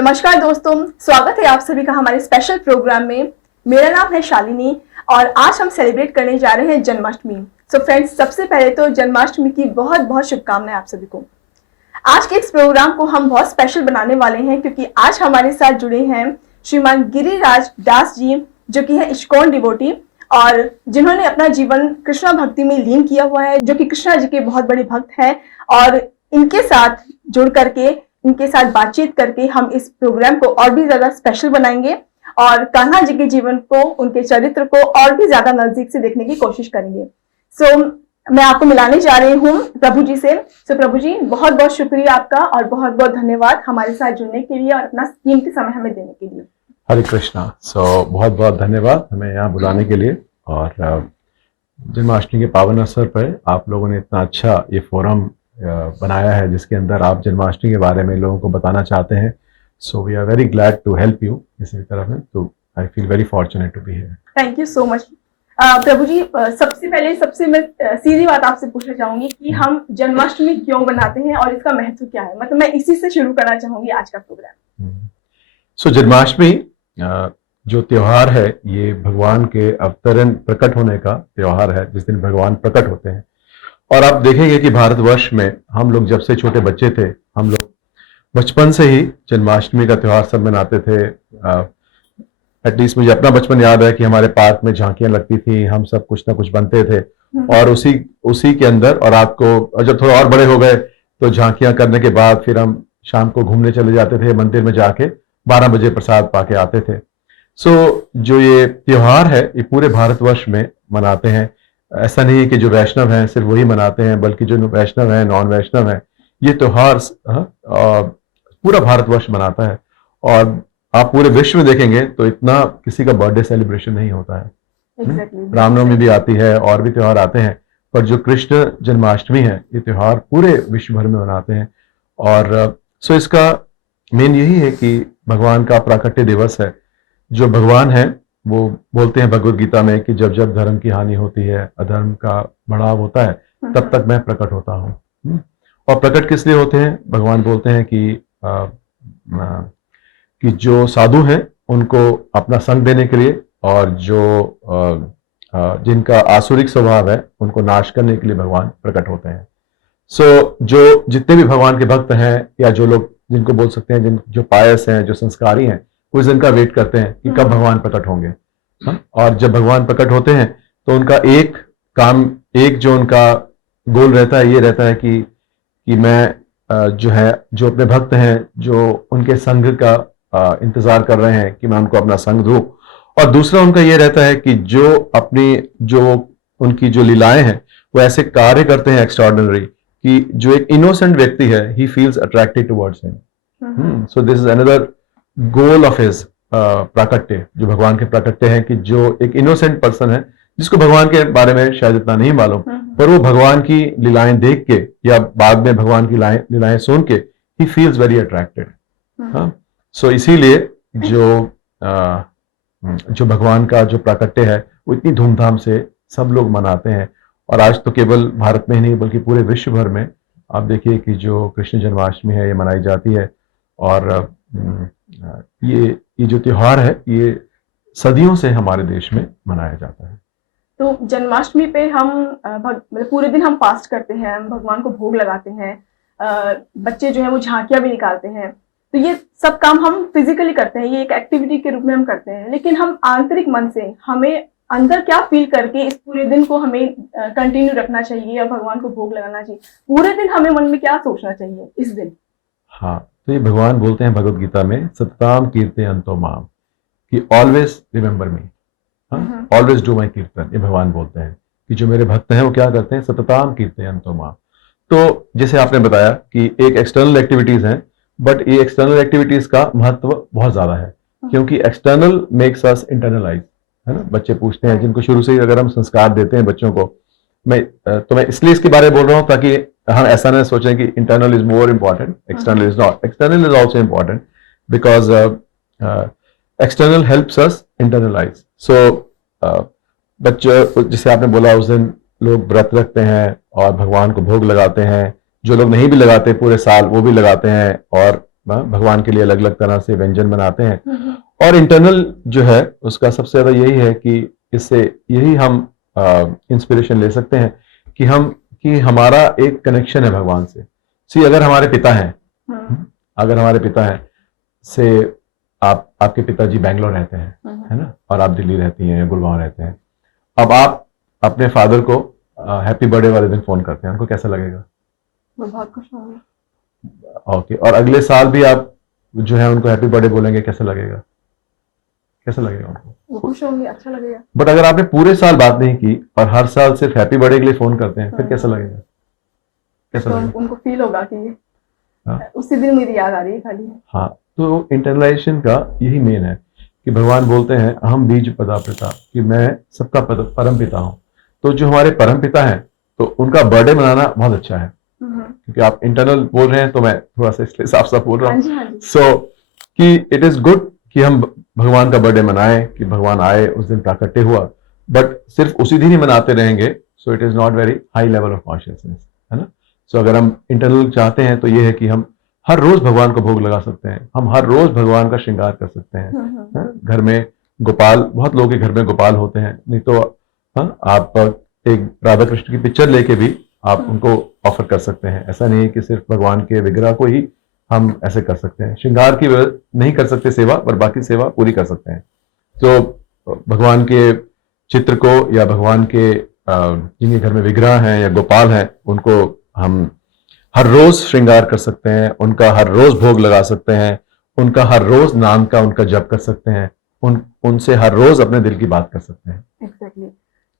नमस्कार दोस्तों, स्वागत है आप सभी का हमारे स्पेशल प्रोग्राम में। मेरा नाम है शालिनी और आज हम सेलिब्रेट करने जा रहे हैं जन्माष्टमी। सो फ्रेंड्स, सबसे पहले तो जन्माष्टमी की बहुत बहुत शुभकामनाएं आप सभी को। आज के इस प्रोग्राम को हम बहुत स्पेशल बनाने वाले हैं क्योंकि आज हमारे साथ जुड़े हैं श्रीमान गिरिराज दास जी, जो कि है इस्कॉन डिवोटी और जिन्होंने अपना जीवन कृष्णा भक्ति में लीन किया हुआ है, जो कि कृष्णा जी के बहुत बड़े भक्त हैं। और इनके साथ जुड़ करके, इनके साथ बातचीत करके हम इस प्रोग्राम को और भी ज्यादा स्पेशल बनाएंगे और कान्हा जी के जीवन को, उनके चरित्र को और भी ज्यादा नजदीक से देखने की कोशिश करेंगे। सो मैं आपको मिलाने जा रही हूँ प्रभु जी से। सो प्रभु जी, बहुत बहुत शुक्रिया आपका और बहुत बहुत धन्यवाद हमारे साथ जुड़ने के लिए और अपना कीमती समय हमें देने के लिए। हरे कृष्णा। बहुत बहुत धन्यवाद हमें यहाँ बुलाने के लिए। और जन्माष्टमी के पावन अवसर पर आप लोगों ने इतना अच्छा ये फोरम बनाया है जिसके अंदर आप जन्माष्टमी के बारे में लोगों को बताना चाहते हैं। So we are very glad to help you इसी तरफ में। तो I feel very fortunate to be here. Thank you so much प्रभु जी। सबसे पहले मैं सीधी बात आपसे पूछना चाहूंगी कि हम जन्माष्टमी क्यों बनाते हैं और इसका महत्व क्या है। मतलब मैं इसी से शुरू करना चाहूंगी आज का प्रोग्राम। सो जन्माष्टमी जो त्योहार है ये भगवान के अवतरण प्रकट होने का त्योहार है, जिस दिन भगवान प्रकट होते हैं। और आप देखेंगे कि भारतवर्ष में हम लोग जब से छोटे बच्चे थे, हम लोग बचपन से ही जन्माष्टमी का त्योहार सब मनाते थे। एटलीस्ट मुझे अपना बचपन याद है कि हमारे पार्क में झांकियां लगती थी, हम सब कुछ ना कुछ बनते थे और उसी के अंदर, और रात को जब थोड़ा और बड़े हो गए तो झांकियां करने के बाद फिर हम शाम को घूमने चले जाते थे मंदिर में, जाके 12 बजे प्रसाद पाके आते थे। सो जो ये त्योहार है ये पूरे भारतवर्ष में मनाते हैं। ऐसा नहीं है कि जो वैष्णव हैं सिर्फ वही मनाते हैं, बल्कि जो वैष्णव हैं, नॉन वैष्णव हैं, ये त्योहार पूरा भारतवर्ष मनाता है। और आप पूरे विश्व में देखेंगे तो इतना किसी का बर्थडे सेलिब्रेशन नहीं होता है। रामनवमी भी आती है और भी त्योहार आते हैं, पर जो कृष्ण जन्माष्टमी है ये त्योहार पूरे विश्व भर में मनाते हैं। और सो इसका मेन यही है कि भगवान का प्राकट्य दिवस है। जो भगवान है वो बोलते हैं भगवद गीता में कि जब जब धर्म की हानि होती है, अधर्म का बढ़ाव होता है, तब तक मैं प्रकट होता हूँ। और प्रकट किस लिए होते हैं? भगवान बोलते हैं कि जो साधु हैं उनको अपना संग देने के लिए, और जो जिनका आसुरिक स्वभाव है उनको नाश करने के लिए भगवान प्रकट होते हैं। सो जो जितने भी भगवान के भक्त हैं, या जो लोग जिनको बोल सकते हैं जो पायस हैं, जो संस्कारी हैं, कुछ दिन का वेट करते हैं कि कब भगवान प्रकट होंगे। और जब भगवान प्रकट होते हैं तो उनका एक काम, एक जो उनका गोल रहता है, ये रहता है कि मैं जो अपने भक्त हैं, जो उनके संग का इंतजार कर रहे हैं कि मैं उनको अपना संग दूं। और दूसरा उनका ये रहता है कि जो उनकी जो लीलाएं हैं वो ऐसे कार्य करते हैं एक्स्ट्राऑर्डिनरी कि जो एक इनोसेंट व्यक्ति है, he feels attracted towards him. So this is another goal of his प्राकट्य, जो भगवान के प्राकट्य हैं, कि जो एक इनोसेंट पर्सन है जिसको भगवान के बारे में शायद इतना नहीं मालूम, पर वो भगवान की लीलाएं देख के या बाद में भगवान की लीलाएं सुन के ही फील्स वेरी अट्रैक्टेड। सो इसीलिए जो भगवान का जो प्राकट्य है वो इतनी धूमधाम से सब लोग मनाते हैं। और आज तो केवल भारत में ही नहीं बल्कि पूरे विश्व भर में आप देखिए कि जो कृष्ण जन्माष्टमी है ये मनाई जाती है। और ये जो त्योहार है ये सदियों से हमारे देश में मनाया जाता है। तो जन्माष्टमी पे हम मतलब पूरे दिन हम फास्ट करते हैं, भगवान को भोग लगाते हैं, बच्चे जो है वो झांकियां भी निकालते हैं। तो ये सब काम हम फिजिकली करते हैं, ये एक एक्टिविटी के रूप में हम करते हैं। लेकिन हम आंतरिक मन से हमें अंदर क्या फील करके इस पूरे दिन को हमें कंटिन्यू रखना चाहिए या भगवान को भोग लगाना चाहिए? पूरे दिन हमें मन में क्या सोचना चाहिए इस दिन? हाँ, तो ये भगवान बोलते हैं भगवद गीता में, सतताम कीर्ते अंतो माम, कि always remember me, always do my कीर्तन। ये भगवान बोलते हैं कि जो मेरे भक्त हैं वो क्या करते हैं, सतताम कीर्ते अंतो माम। तो जैसे आपने बताया कि एक एक्सटर्नल एक्टिविटीज हैं, बट ये एक्सटर्नल एक्टिविटीज का महत्व बहुत ज्यादा है, क्योंकि एक्सटर्नल मेक्स अस इंटरनलाइज, है ना। बच्चे पूछते हैं, जिनको शुरू से ही अगर हम संस्कार देते हैं बच्चों को, मैं इसलिए इसके बारे में बोल रहा हूँ ताकि हम ऐसा ना सोचें कि internal is more important, external is not. External is also important because external helps us internalize. So बच्चे, जैसे आपने बोला, उस दिन लोग व्रत रखते हैं और भगवान को भोग लगाते हैं। जो लोग नहीं भी लगाते पूरे साल वो भी लगाते हैं, और भगवान के लिए अलग अलग तरह से व्यंजन बनाते हैं। और इंटरनल जो है उसका सबसे ज्यादा यही है कि इससे यही हम इंस्पिरेशन ले सकते हैं कि हमारा एक कनेक्शन है भगवान से। सी अगर हमारे पिता हैं, अगर हमारे पिता हैं से आपके पिताजी बैंगलोर रहते हैं, है ना, और आप दिल्ली रहती हैं या गुड़गांव रहते हैं। अब आप अपने फादर को हैप्पी बर्थडे वाले दिन फोन करते हैं, उनको कैसा लगेगा? वो बहुत खुश होंगे। ओके, और अगले साल भी आप जो है उनको हैप्पी बर्थडे बोलेंगे, कैसा लगेगा? कैसा लगेगा उनको? वो खुश होंगे, अच्छा लगेगा। बट अगर आपने पूरे साल बात नहीं की और हर साल सिर्फ हैप्पी बर्थडे के लिए फोन करते हैं, फिर कैसा लगेगा? कैसा तो लगेगा? उनको फील होगा कि हाँ। उसी दिन मेरी याद आ रही है खाली। हाँ, तो इंटरनलाइजेशन का यही मेन है कि भगवान बोलते हैं हम बीज पदा पिता, कि मैं सबका परम पिता हूँ। तो जो हमारे परम पिता हैं तो उनका बर्थडे मनाना बहुत अच्छा है, क्योंकि आप इंटरनल बोल रहे हैं तो मैं थोड़ा सा इसलिए साफ साफ बोल रहा हूँ। सो कि इट इज गुड कि हम भगवान का बर्थडे मनाएं, कि भगवान आए, उस दिन प्राकट्य हुआ, बट सिर्फ उसी दिन ही मनाते रहेंगे, so it is not very high level of consciousness, है ना। सो अगर हम इंटरनल चाहते हैं तो ये है कि हम हर रोज भगवान को भोग लगा सकते हैं, हम हर रोज भगवान का श्रृंगार कर सकते हैं। घर में गोपाल, बहुत लोगों के घर में गोपाल होते हैं, नहीं तो आप एक राधा कृष्ण की पिक्चर लेके भी आप उनको ऑफर कर सकते हैं। ऐसा नहीं है कि सिर्फ भगवान के विग्रह को ही हम ऐसे कर सकते हैं, श्रृंगार की नहीं कर सकते सेवा, पर बाकी सेवा पूरी कर सकते हैं। तो भगवान के चित्र को या भगवान के जिनके घर में विग्रह हैं या गोपाल हैं, उनको हम हर रोज श्रृंगार कर सकते हैं, उनका हर रोज भोग लगा सकते हैं, उनका हर रोज नाम का उनका जप कर सकते हैं, उनसे हर रोज अपने दिल की बात कर सकते हैं। एग्जैक्टली।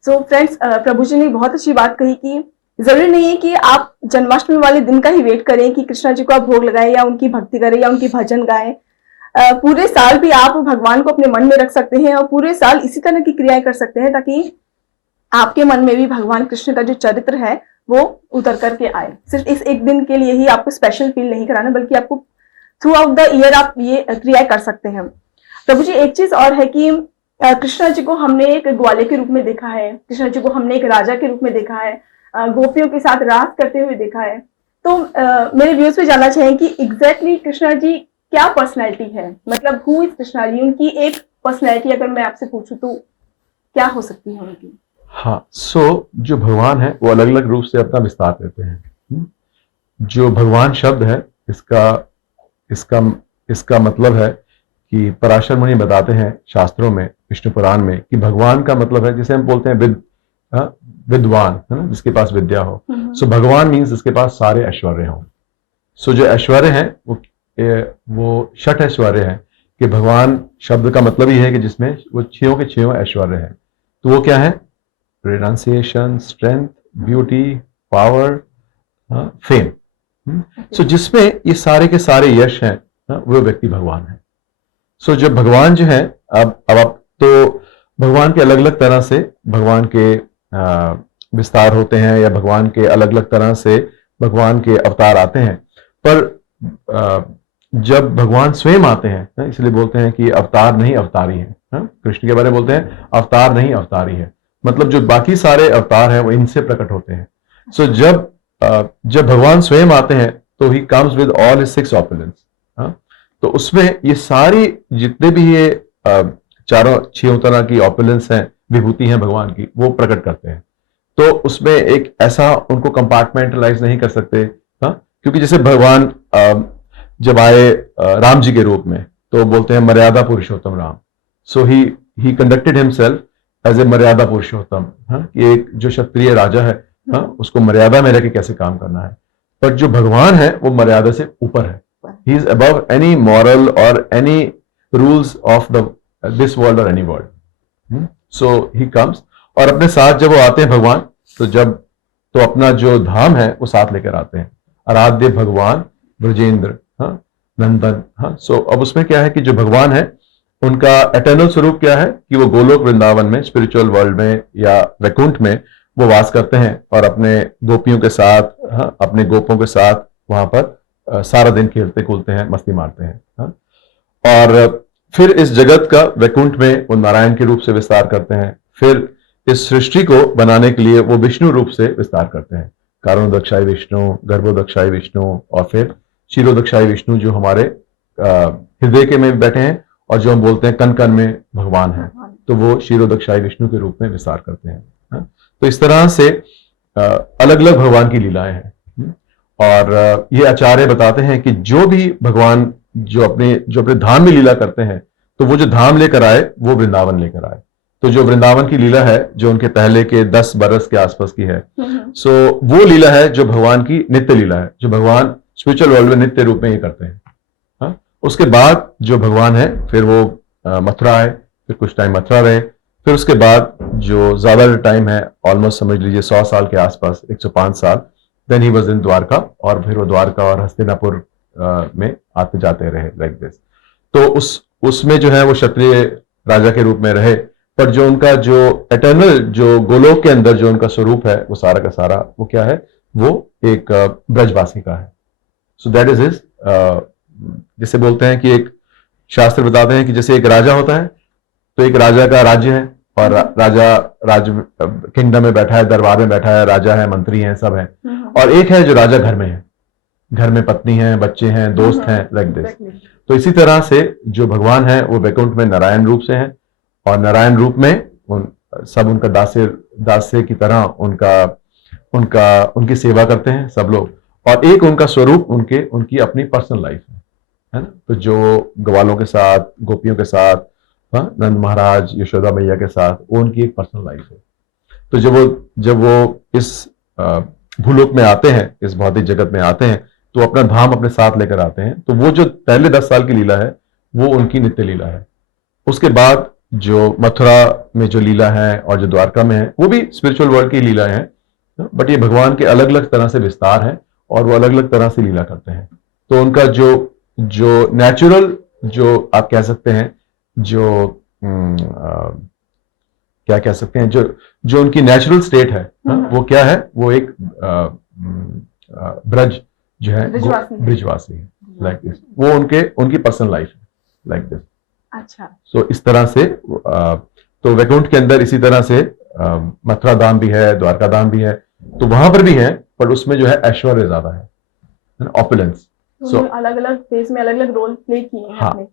सो फ्रेंड्स, प्रभु जी ने बहुत अच्छी बात कही कि जरूरी नहीं है कि आप जन्माष्टमी वाले दिन का ही वेट करें कि कृष्णा जी को आप भोग लगाएं या उनकी भक्ति करें या उनकी भजन गाएं। पूरे साल भी आप भगवान को अपने मन में रख सकते हैं और पूरे साल इसी तरह की क्रियाएं कर सकते हैं, ताकि आपके मन में भी भगवान कृष्ण का जो चरित्र है वो उतर करके आए। सिर्फ इस एक दिन के लिए ही आपको स्पेशल फील नहीं कराना, बल्कि आपको थ्रू आउट द ईयर आप ये क्रिया कर सकते हैं। प्रभु जी, एक चीज और है कि कृष्णा जी को हमने एक ग्वाले के रूप में देखा है, कृष्णा जी को हमने एक राजा के रूप में देखा है, गोपियों के साथ रास करते हुए देखा है। तो मेरे व्यूअर्स पे जानना चाहें कि एग्जैक्टली कृष्णा जी क्या पर्सनैलिटी है, मतलब हु इज कृष्णा जी, उनकी एक पर्सनैलिटी अगर मैं आपसे पूछूं तो क्या हो सकती है उनकी? हाँ, जो भगवान है वो अलग अलग रूप से अपना विस्तार देते हैं। जो भगवान शब्द है, इसका मतलब है कि पराशर मुनि बताते हैं शास्त्रों में, विष्णु पुराण में, कि भगवान का मतलब है जिसे हम बोलते हैं विद्वान, है ना, जिसके पास विद्या हो। सो भगवान मीन्स जिसके पास सारे ऐश्वर्य हो। सो जो ऐश्वर्य है वो षट ऐश्वर्य है, कि भगवान शब्द का मतलब ही है कि जिसमें वो छयों के छयों ऐश्वर्य है। तो वो क्या है? Renunciation, strength, beauty, power, fame. So जिसमें ये सारे के सारे यश हैं, वो व्यक्ति भगवान है। सो जब भगवान जो है, अब आप तो भगवान के अलग अलग तरह से भगवान के विस्तार होते हैं, या भगवान के अलग अलग तरह से भगवान के अवतार आते हैं। पर जब भगवान स्वयं आते हैं, इसलिए बोलते हैं कि अवतार नहीं अवतारी है। कृष्ण के बारे में बोलते हैं अवतार नहीं अवतारी है, मतलब जो बाकी सारे अवतार हैं वो इनसे प्रकट होते हैं। सो जब भगवान स्वयं आते हैं तो he comes with all his 6 opulence. तो उसमें ये सारी जितने भी ये चारों 6 तरह की ऑपुलेंस हैं, विभूति हैं भगवान की, वो प्रकट करते हैं। तो उसमें एक ऐसा उनको कंपार्टमेंटलाइज नहीं कर सकते, क्योंकि जैसे भगवान जब आए राम जी के रूप में, तो बोलते हैं मर्यादा पुरुषोत्तम Ram. So he conducted himself as a मर्यादा पुरुषोत्तम, कि एक जो क्षत्रिय राजा है, उसको मर्यादा में रह के कैसे काम करना है। पर जो भगवान है वो मर्यादा से ऊपर है। He is above any moral और any rules of this world और any world. So he comes, और अपने साथ जब वो आते हैं भगवान, तो अपना जो धाम है वो साथ लेकर आते हैं। आराध्य भगवान ब्रजेंद्र नंदन। सो अब उसमें क्या है कि जो भगवान है उनका एटर्नल स्वरूप क्या है कि वो गोलोक वृंदावन में, स्पिरिचुअल वर्ल्ड में या वैकुंठ में वो वास करते हैं, और अपने गोपियों के साथ, अपने गोपों के साथ वहां पर सारा दिन खेलते कूदते हैं, मस्ती मारते हैं। और फिर इस जगत का वैकुंठ में वो नारायण के रूप से विस्तार करते हैं। फिर इस सृष्टि को बनाने के लिए वो विष्णु रूप से विस्तार करते हैं, कारणोदक्षाय विष्णु, गर्भोदक्षाय विष्णु, और फिर क्षीरोदक्षाई विष्णु जो हमारे हृदय के में बैठे हैं, और जो हम बोलते हैं कण कण में भगवान है, तो वो क्षीरोदक्षाई विष्णु के रूप में विस्तार करते हैं। हाँ? तो इस तरह से अलग अलग भगवान की लीलाएं हैं। और ये आचार्य बताते हैं कि जो भी भगवान जो अपने धाम में लीला करते हैं, तो वो जो धाम लेकर आए वो वृंदावन लेकर आए। तो जो वृंदावन की लीला है जो उनके पहले के 10 बरस के आसपास की है, सो वो लीला है जो भगवान की नित्य लीला है, जो भगवान स्पिरिचुअल वर्ल्ड में नित्य रूप में ये करते हैं। हाँ? उसके बाद जो भगवान है फिर वो मथुरा आए, फिर कुछ टाइम मथुरा रहे, फिर उसके बाद जो ज्यादा टाइम है, ऑलमोस्ट समझ लीजिए 100 साल के आसपास, 105 साल, then he was in Dwarka, और फिर वो द्वारका और हस्तिनापुर में आते जाते रहे लाइक दिस। तो उसमें जो है वो क्षत्रिय राजा के रूप में रहे, पर जो उनका जो एटर्नल जो गोलोक के अंदर जो उनका स्वरूप है वो सारा का सारा वो क्या है, वो एक ब्रजवासी का है। सो दैट इज हिज, जिसे बोलते हैं कि एक शास्त्र बताते हैं कि जैसे एक राजा होता है, तो एक राजा का राज्य है, और राजा किंगडम में बैठा है, दरबार में बैठा है, राजा है, मंत्री हैं, सब है। और एक है जो राजा घर में है, घर में पत्नी है, बच्चे हैं, दोस्त हैं, लाइक दिस। तो इसी तरह से जो भगवान है वो वैकुंठ में नारायण रूप से हैं, और नारायण रूप में सब उनका दास्य की तरह उनकी सेवा करते हैं सब लोग। और एक उनका स्वरूप उनकी अपनी पर्सनल लाइफ है ना। तो जो ग्वालों के साथ, गोपियों के साथ, नंद महाराज, यशोदा मैया के साथ, वो उनकी एक पर्सनल लाइफ है। तो जब वो इस भूलोक में आते हैं, इस भौतिक जगत में आते हैं, तो अपना धाम अपने साथ लेकर आते हैं। तो वो जो पहले 10 साल की लीला है वो उनकी नित्य लीला है। उसके बाद जो मथुरा में जो लीला है और जो द्वारका में है वो भी स्पिरिचुअल वर्ल्ड की लीला है, बट ये भगवान के अलग अलग तरह से विस्तार है और वो अलग अलग तरह से लीला करते हैं। तो उनका जो नेचुरल, जो आप कह सकते हैं, जो क्या कह सकते हैं, जो उनकी नेचुरल स्टेट है, वो क्या है, वो एक ब्रज जो है, ब्रिजवासी है, लाइक दिस। वो उनकी पर्सनल लाइफ है, लाइक दिस। अच्छा। सो इस तरह से तो वैकुंठ के अंदर इसी तरह से मथुरा धाम भी है, द्वारका धाम भी है, तो वहां पर भी है, पर उसमें जो है ऐश्वर्य ज्यादा है, ऑपुलेंस। सो अलग अलग फेज में अलग अलग रोल प्ले किए हैं आपने।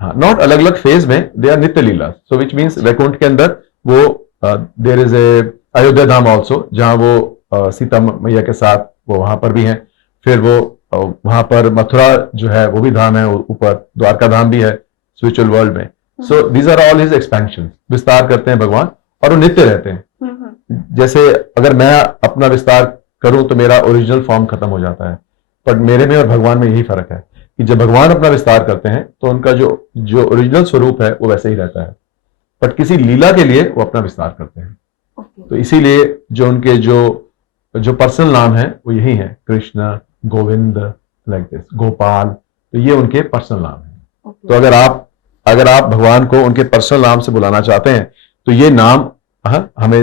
हाँ, नॉट अलग अलग फेज में, दे आर नित्य लीला। सो विच मीन्स वैकुंठ के अंदर वो there is a Ayodhya Dham also, जहां वो सीता मैया के साथ वो वहां पर भी हैं। फिर वो वहां पर मथुरा जो है वो भी धाम है, ऊपर द्वारका धाम भी है स्पिरिचुअल वर्ल्ड में। So these are all his expansion, विस्तार करते हैं भगवान, और वो नित्य रहते हैं। जैसे अगर मैं अपना विस्तार करूं तो मेरा ओरिजिनल फॉर्म खत्म हो जाता है, पर मेरे में और भगवान में यही फर्क है कि जब भगवान अपना विस्तार करते हैं तो उनका जो ओरिजिनल स्वरूप है वो वैसे ही रहता है, बट किसी लीला के लिए वो अपना विस्तार करते हैं। तो इसीलिए जो उनके जो पर्सनल नाम है वो यही है, कृष्ण, गोविंद, लाइक दिस, गोपाल। तो ये उनके पर्सनल नाम है। तो अगर आप भगवान को उनके पर्सनल नाम से बुलाना चाहते हैं तो ये नाम, हमें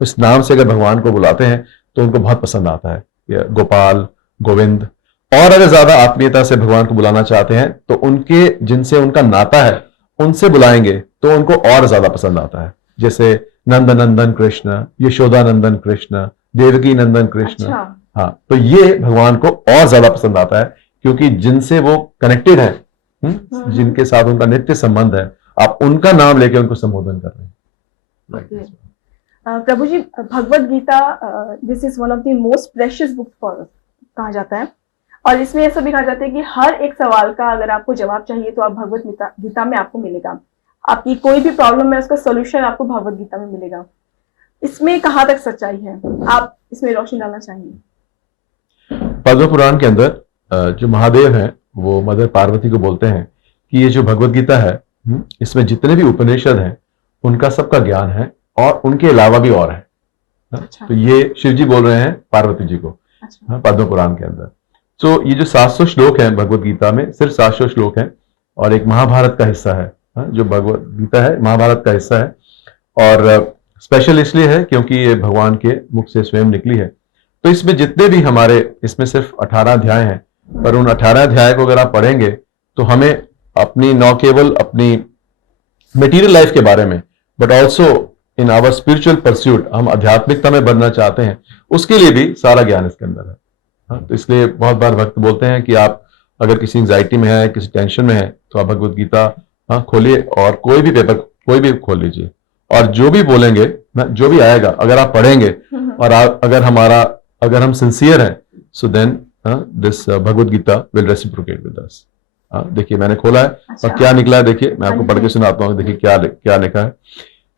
उस नाम से अगर भगवान को बुलाते हैं तो उनको बहुत पसंद आता है, गोपाल, गोविंद। और अगर ज्यादा आत्मीयता से भगवान को बुलाना चाहते हैं तो उनके जिनसे उनका नाता है उनसे बुलाएंगे तो उनको और ज्यादा पसंद आता है। जैसे नंद नंदन कृष्ण, यशोदा नंदन कृष्ण, देवकी नंदन कृष्ण। अच्छा। हाँ, तो ये भगवान को और ज्यादा पसंद आता है, क्योंकि जिनसे वो कनेक्टेड है, जिनके साथ उनका नित्य संबंध है, आप उनका नाम लेके उनको संबोधन कर रहे हैं। प्रभु जी, Bhagavad Gita this is one of the most precious book for कहा जाता है, और इसमें ऐसा भी कहा जाता है कि हर एक सवाल का अगर आपको जवाब चाहिए तो आप भगवत गीता में आपको मिलेगा। आपकी कोई भी प्रॉब्लम है उसका सोल्यूशन आपको भगवत गीता में मिलेगा। इसमें कहाँ तक सच्चाई है, आप इसमें रोशनी डालना चाहिए। पद्म पुराण के अंदर जो महादेव हैं वो मदर पार्वती को बोलते हैं कि ये जो भगवत गीता है, इसमें जितने भी उपनिषद हैं उनका सबका ज्ञान है, और उनके अलावा भी और है। अच्छा। तो ये शिव जी बोल रहे हैं पार्वती जी को। अच्छा। पद्म पुराण के अंदर। तो ये जो 700 श्लोक हैं भगवत गीता में, सिर्फ 700 श्लोक हैं, और एक महाभारत का हिस्सा है। जो भगवत गीता है महाभारत का हिस्सा है, और स्पेशल इसलिए है क्योंकि ये भगवान के मुख से स्वयं निकली है। तो इसमें जितने भी हमारे, इसमें सिर्फ 18 अध्याय हैं, पर उन 18 अध्याय को अगर आप पढ़ेंगे तो हमें अपनी, न केवल अपनी मटेरियल लाइफ के बारे में, but also in our spiritual pursuit, हम आध्यात्मिकता में बढ़ना चाहते हैं, उसके लिए भी सारा ज्ञान इसके अंदर है। हाँ, तो इसलिए बहुत बार भक्त बोलते हैं कि आप अगर किसी एंजाइटी में है, किसी टेंशन में है, तो आप भगवत गीता खोलिए और कोई भी पेपर कोई भी खोल लीजिए, और जो भी बोलेंगे ना, जो भी आएगा, अगर आप पढ़ेंगे और अगर हम सिंसियर हैं, so then this Bhagavad Gita will reciprocate with us. देखिए मैंने खोला है अच्छा। और क्या निकला है, देखिए मैं आपको पढ़ के सुनाता हूँ। देखिए क्या लिखा है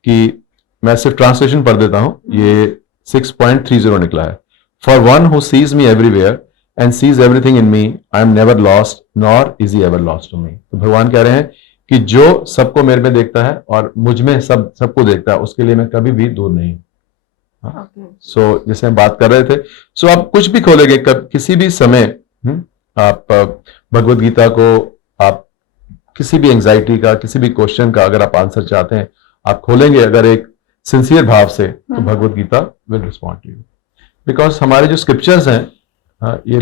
कि मैं सिर्फ ट्रांसलेशन पढ़ देता हूँ। ये 6.30 निकला है। For one who sees me everywhere and sees everything in me, I am never lost nor is he ever lost to me. तो भगवान कह रहे हैं कि जो सबको मेरे में देखता है और मुझ में सबको देखता है, उसके लिए मैं कभी भी दूर नहीं। सो जैसे हम बात कर रहे थे, सो आप कुछ भी खोलेंगे किसी भी समय, आप भगवत गीता को, आप किसी भी एंजाइटी का, किसी भी क्वेश्चन का अगर आप आंसर चाहते हैं, आप खोलेंगे अगर एक सिंसियर भाव से, तो Bhagavad Gita will respond to you. Because हमारे जो स्क्रिप्चर्स हैं, ये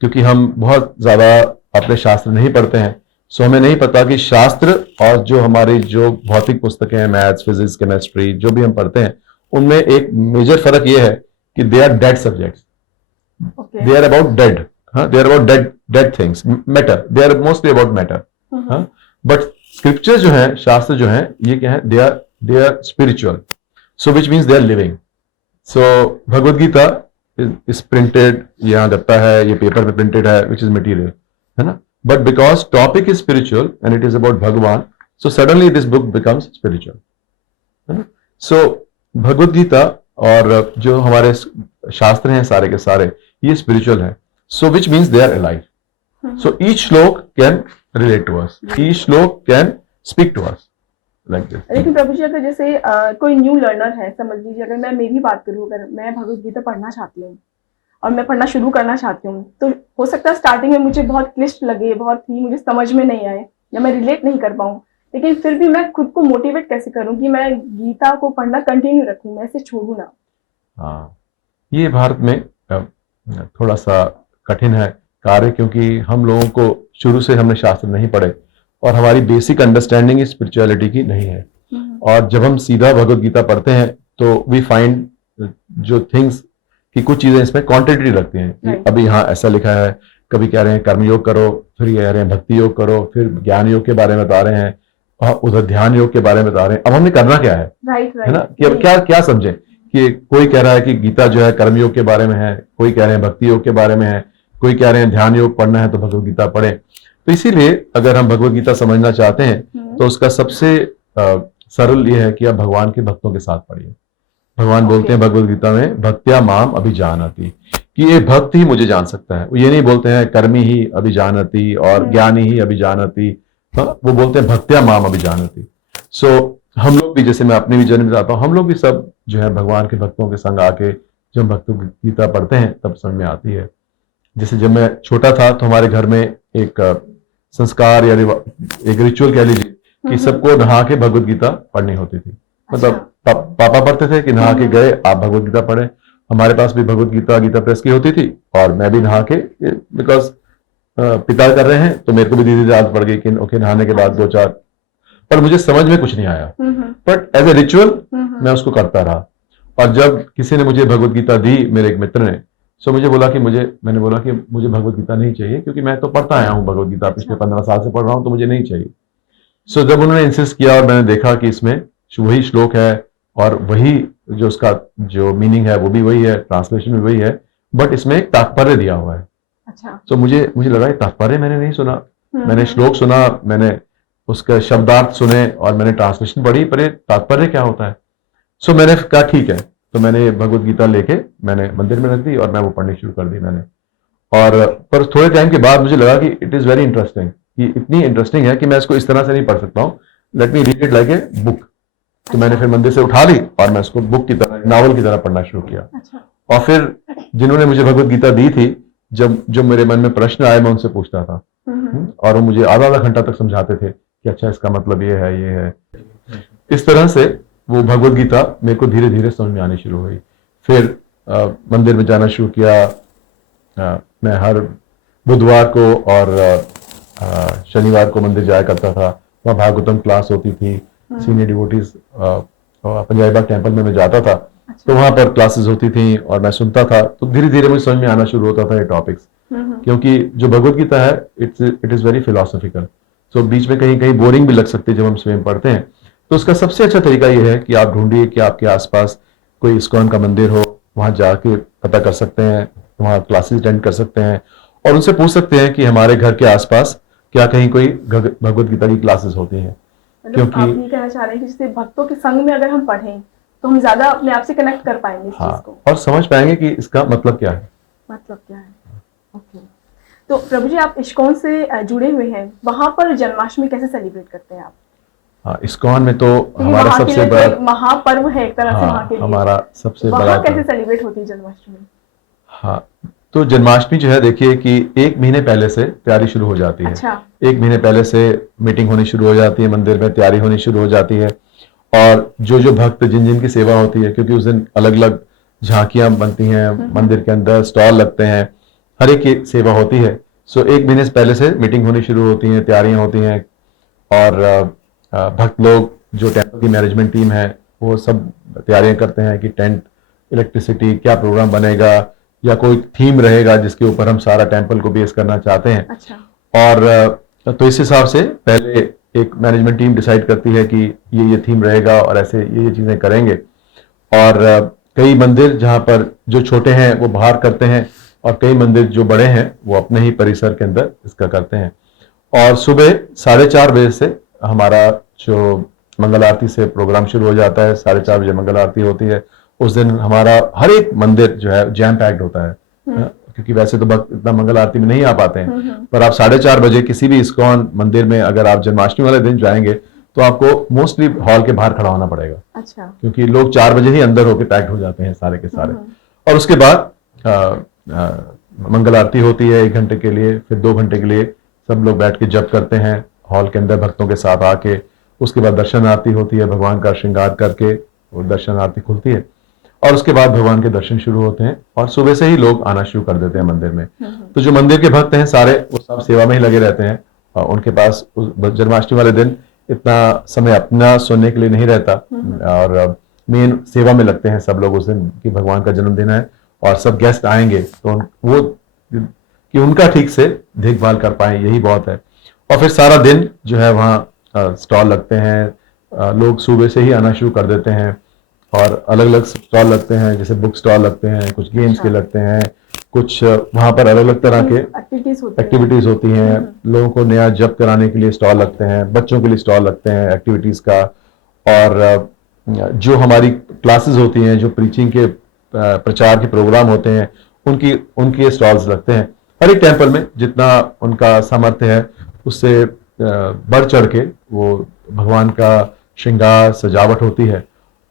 क्योंकि हम बहुत ज्यादा अपने शास्त्र नहीं पढ़ते हैं, सो हमें नहीं पता कि शास्त्र और जो हमारी जो भौतिक पुस्तकें हैं, मैथ्स, फिजिक्स, केमिस्ट्री, जो भी हम पढ़ते हैं, उनमें एक मेजर फर्क ये है कि they are dead subjects, they are about dead, they are about dead things, matter, they are mostly about matter. But scripture जो है, शास्त्र जो है, ये क्या है, they are spiritual, so which means they are living. So Bhagavad Gita is printed, यहाँ गत्ता है, ये पेपर में प्रिंटेड है, विच इज मटीरियल, है ना। But because topic is spiritual and it is about Bhagwan, so suddenly this book becomes spiritual, है ना। सो भगवत गीता और जो हमारे शास्त्र हैं सारे के सारे, ये स्पिरिचुअल है। So which means they are alive. So each shloka can relate to us, each shloka can speak to us like this. लेकिन प्रभु जी, अगर जैसे कोई न्यू लर्नर है, समझ लीजिए, अगर मैं मेरी बात करूँ, अगर मैं भगवत गीता पढ़ना चाहती हूँ और मैं पढ़ना शुरू करना चाहती हूँ, तो हो सकता है स्टार्टिंग में मुझे बहुत क्लिष्ट लगे, बहुत ही मुझे समझ में नहीं आए, या मैं रिलेट नहीं कर पाऊँ, लेकिन फिर भी मैं खुद को मोटिवेट कैसे करूं कि मैं गीता को पढ़ना कंटिन्यू रखूं, मैं इसे छोड़ू ना। हाँ, ये भारत में थोड़ा सा कठिन है कार्य, क्योंकि हम लोगों को शुरू से हमने शास्त्र नहीं पढ़े और हमारी बेसिक अंडरस्टैंडिंग स्पिरिचुअलिटी की नहीं है। और जब हम सीधा भगवत गीता पढ़ते हैं तो वी फाइंड जो थिंग्स कि कुछ चीजें इसमें कॉन्ट्रेडिक्टरी लगती हैं कि अभी यहाँ ऐसा लिखा है, कभी कह रहे हैं कर्मयोग करो, फिर कह रहे हैं भक्ति योग करो, फिर ज्ञान योग के बारे में बता रहे हैं, और उधर ध्यान योग के बारे में बता रहे हैं। अब हमने करना क्या है, है ना, कि अब क्या समझे कि कोई कह रहा है कि गीता जो है कर्मयोग के बारे में है, कोई कह रहे हैं भक्ति योग के बारे में है, कोई कह रहे हैं ध्यान योग पढ़ना है तो भगवत गीता पढ़े। तो इसीलिए अगर हम भगवत गीता समझना चाहते हैं तो उसका सबसे सरल ये है कि आप भगवान के भक्तों के साथ पढ़िए। भगवान बोलते हैं भगवत गीता में, भक्त्या माम अभिजानति, कि ये भक्त ही मुझे जान सकता है। वो ये नहीं बोलते हैं कर्मी ही अभिजानति और ज्ञानी ही अभिजानति, वो बोलते हैं भक्त्या माम अभिजानति। सो हम लोग भी, जैसे मैं अपने भी जन्म में आता हूँ, हम लोग भी सब जो है भगवान के भक्तों के संग आके जब भक्तों की गीता पढ़ते हैं तब समझ में आती है। जैसे जब मैं छोटा था तो हमारे घर में एक संस्कार या एक रिचुअल कह लीजिए कि सबको नहा के भगवत गीता पढ़नी होती थी। मतलब पापा पढ़ते थे कि नहा के गए आप भगवत गीता पढ़े, हमारे पास भी भगवत गीता गीता प्रेस की होती थी, और मैं भी नहा के, बिकॉज पिता कर रहे हैं तो मेरे को भी धीरे धीरे आदत पड़ गई कि ओके नहाने के बाद 2-4, पर मुझे समझ में कुछ नहीं आया, बट एज ए रिचुअल मैं उसको करता रहा। और जब किसी ने मुझे भगवत गीता दी, मेरे एक मित्र ने, सो मुझे बोला कि मैंने बोला कि मुझे भगवत गीता नहीं चाहिए, क्योंकि मैं तो पढ़ता आया हूँ भगवत गीता, पिछले 15 साल से पढ़ रहा हूँ, तो मुझे नहीं चाहिए। सो जब उन्होंने इंसिस्ट किया और मैंने देखा कि इसमें वही श्लोक है और वही जो उसका जो मीनिंग है वो भी वही है, ट्रांसलेशन भी वही है, बट इसमें एक तात्पर्य दिया हुआ है। अच्छा। तो मुझे लगा तात्पर्य मैंने नहीं सुना, मैंने श्लोक सुना, मैंने उसका शब्दार्थ सुने और मैंने ट्रांसलेशन पढ़ी, पर तात्पर्य क्या होता है। सो मैंने कहा ठीक है, तो मैंने भगवत गीता लेके मैंने मंदिर में रख दी और मैं वो पढ़नी शुरू कर दी मैंने। और पर थोड़े टाइम के बाद मुझे लगा कि इट इज वेरी इंटरेस्टिंग, कि इतनी इंटरेस्टिंग है कि मैं इसको इस तरह से नहीं पढ़ सकता हूँ, let me read it like a book. तो मैंने फिर मंदिर से उठा ली और मैं उसको बुक की तरह, नॉवल की तरह पढ़ना शुरू किया। और फिर जिन्होंने मुझे भगवत गीता दी थी, जब मेरे मन में प्रश्न आए मैं उनसे पूछता था, और वो मुझे आधा घंटा तक समझाते थे कि अच्छा इसका मतलब ये है। इस तरह से वो भगवत गीता मेरे को धीरे धीरे समझ में आनी शुरू हुई। फिर मंदिर में जाना शुरू किया। मैं हर बुधवार को और शनिवार को मंदिर जाया करता था, वहाँ भागवतम क्लास होती थी, सीनियर डिवोटीज पंजाबी बाग टेम्पल में मैं जाता था। अच्छा। तो वहां पर क्लासेस होती थी और मैं सुनता था, तो धीरे धीरे मुझे समझ में आना शुरू होता था ये टॉपिक्स। क्योंकि जो भगवत गीता है इट इज वेरी फिलोसॉफिकल, तो बीच में कहीं कहीं बोरिंग भी लग सकती है जब हम स्वयं पढ़ते हैं। तो उसका सबसे अच्छा तरीका यह है कि आप ढूंढिए कि आपके आसपास कोई इस्कॉन का मंदिर हो, वहां जाके पता कर सकते हैं, वहां क्लासेस अटेंड कर सकते हैं और उनसे पूछ सकते हैं कि हमारे घर के आसपास क्या कहीं कोई भगवत गीता की क्लासेस होती हैं। मतलब क्योंकि आप ये कहना चाह रहे हैं कि जैसे भक्तों के संग में अगर हम पढ़ें तो हम ज्यादा अपने आप से कनेक्ट कर पाएंगे इस चीज हाँ, को। और समझ पाएंगे कि इसका मतलब क्या है। मतलब क्या है। ओके। तो प्रभु जी, आप इस्कॉन से जुड़े हुए हैं, वहां पर जन्माष्टमी कैसे सेलिब्रेट करते हैं आप? हाँ, इस्कॉन में तो क्योंकि हमारा वहां के सबसे लिए तो बड़ा, एक महापर्व है एक तरह से वहां हाँ के लिए। हमारा सबसे बड़ा वहां कैसे था। सेलिब्रेट होती है जन्माष्टमी? हाँ, तो जन्माष्टमी जो है देखिए कि एक महीने पहले से तैयारी शुरू हो जाती है। अच्छा। एक महीने पहले से मीटिंग होनी शुरू हो जाती है, मंदिर में तैयारी होनी शुरू हो जाती है। और जो जो भक्त जिन जिन की सेवा होती है, क्योंकि उस दिन अलग अलग झांकियां बनती हैं, मंदिर के अंदर स्टॉल लगते हैं, हर एक की सेवा होती है। सो एक महीने से पहले से मीटिंग होनी शुरू होती है, तैयारियां होती हैं। और भक्त लोग जो टेंपल की मैनेजमेंट टीम है वो सब तैयारियां करते हैं कि टेंट, इलेक्ट्रिसिटी, क्या प्रोग्राम बनेगा या कोई थीम रहेगा जिसके ऊपर हम सारा टेंपल को बेस करना चाहते हैं। अच्छा। और तो इस हिसाब से पहले एक मैनेजमेंट टीम डिसाइड करती है कि ये थीम रहेगा और ऐसे ये चीजें करेंगे। और कई मंदिर जहां पर जो छोटे हैं वो बाहर करते हैं और कई मंदिर जो बड़े हैं वो अपने ही परिसर के अंदर इसका करते हैं। और सुबह 4:30 बजे से हमारा जो मंगल आरती से प्रोग्राम शुरू हो जाता है। 4:30 बजे मंगल आरती होती है। उस दिन हमारा हर एक मंदिर जो है जैम पैक्ड होता है, क्योंकि वैसे तो भक्त इतना मंगल आरती में नहीं आ पाते हैं, पर आप 4:30 बजे किसी भी इस्कॉन मंदिर में अगर आप जन्माष्टमी वाले दिन जाएंगे तो आपको मोस्टली हॉल के बाहर खड़ा होना पड़ेगा। अच्छा। क्योंकि लोग 4 बजे ही अंदर होके पैक्ड हो जाते हैं सारे के सारे। और उसके बाद मंगल आरती होती है 1 घंटे के लिए, फिर 2 घंटे के लिए सब लोग बैठ के जप करते हैं हॉल के अंदर भक्तों के साथ आके। उसके बाद दर्शन आरती होती है, भगवान का श्रृंगार करके वो दर्शन आरती खुलती है और उसके बाद भगवान के दर्शन शुरू होते हैं और सुबह से ही लोग आना शुरू कर देते हैं मंदिर में। तो जो मंदिर के भक्त हैं सारे वो सब सेवा में ही लगे रहते हैं और उनके पास जन्माष्टमी वाले दिन इतना समय अपना सुनने के लिए नहीं रहता। और मेन सेवा में लगते हैं सब लोग उस दिन कि भगवान का जन्मदिन है और सब गेस्ट आएंगे तो वो कि उनका ठीक से देखभाल कर पाए, यही बहुत है। और फिर सारा दिन जो है वहाँ स्टॉल लगते हैं, लोग सुबह से ही आना शुरू कर देते हैं और अलग अलग स्टॉल लगते हैं, जैसे बुक स्टॉल लगते हैं, कुछ गेम्स के लगते हैं, कुछ वहाँ पर अलग अलग तरह के एक्टिविटीज होती हैं। लोगों को नया जप कराने के लिए स्टॉल लगते हैं, बच्चों के लिए स्टॉल लगते हैं एक्टिविटीज का। और जो हमारी क्लासेस होती हैं, जो प्रीचिंग के प्रचार के प्रोग्राम होते हैं, उनकी उनके स्टॉल्स लगते हैं। हर एक टेम्पल में जितना उनका सामर्थ्य है उससे बढ़ चढ़ के वो भगवान का श्रृंगार सजावट होती है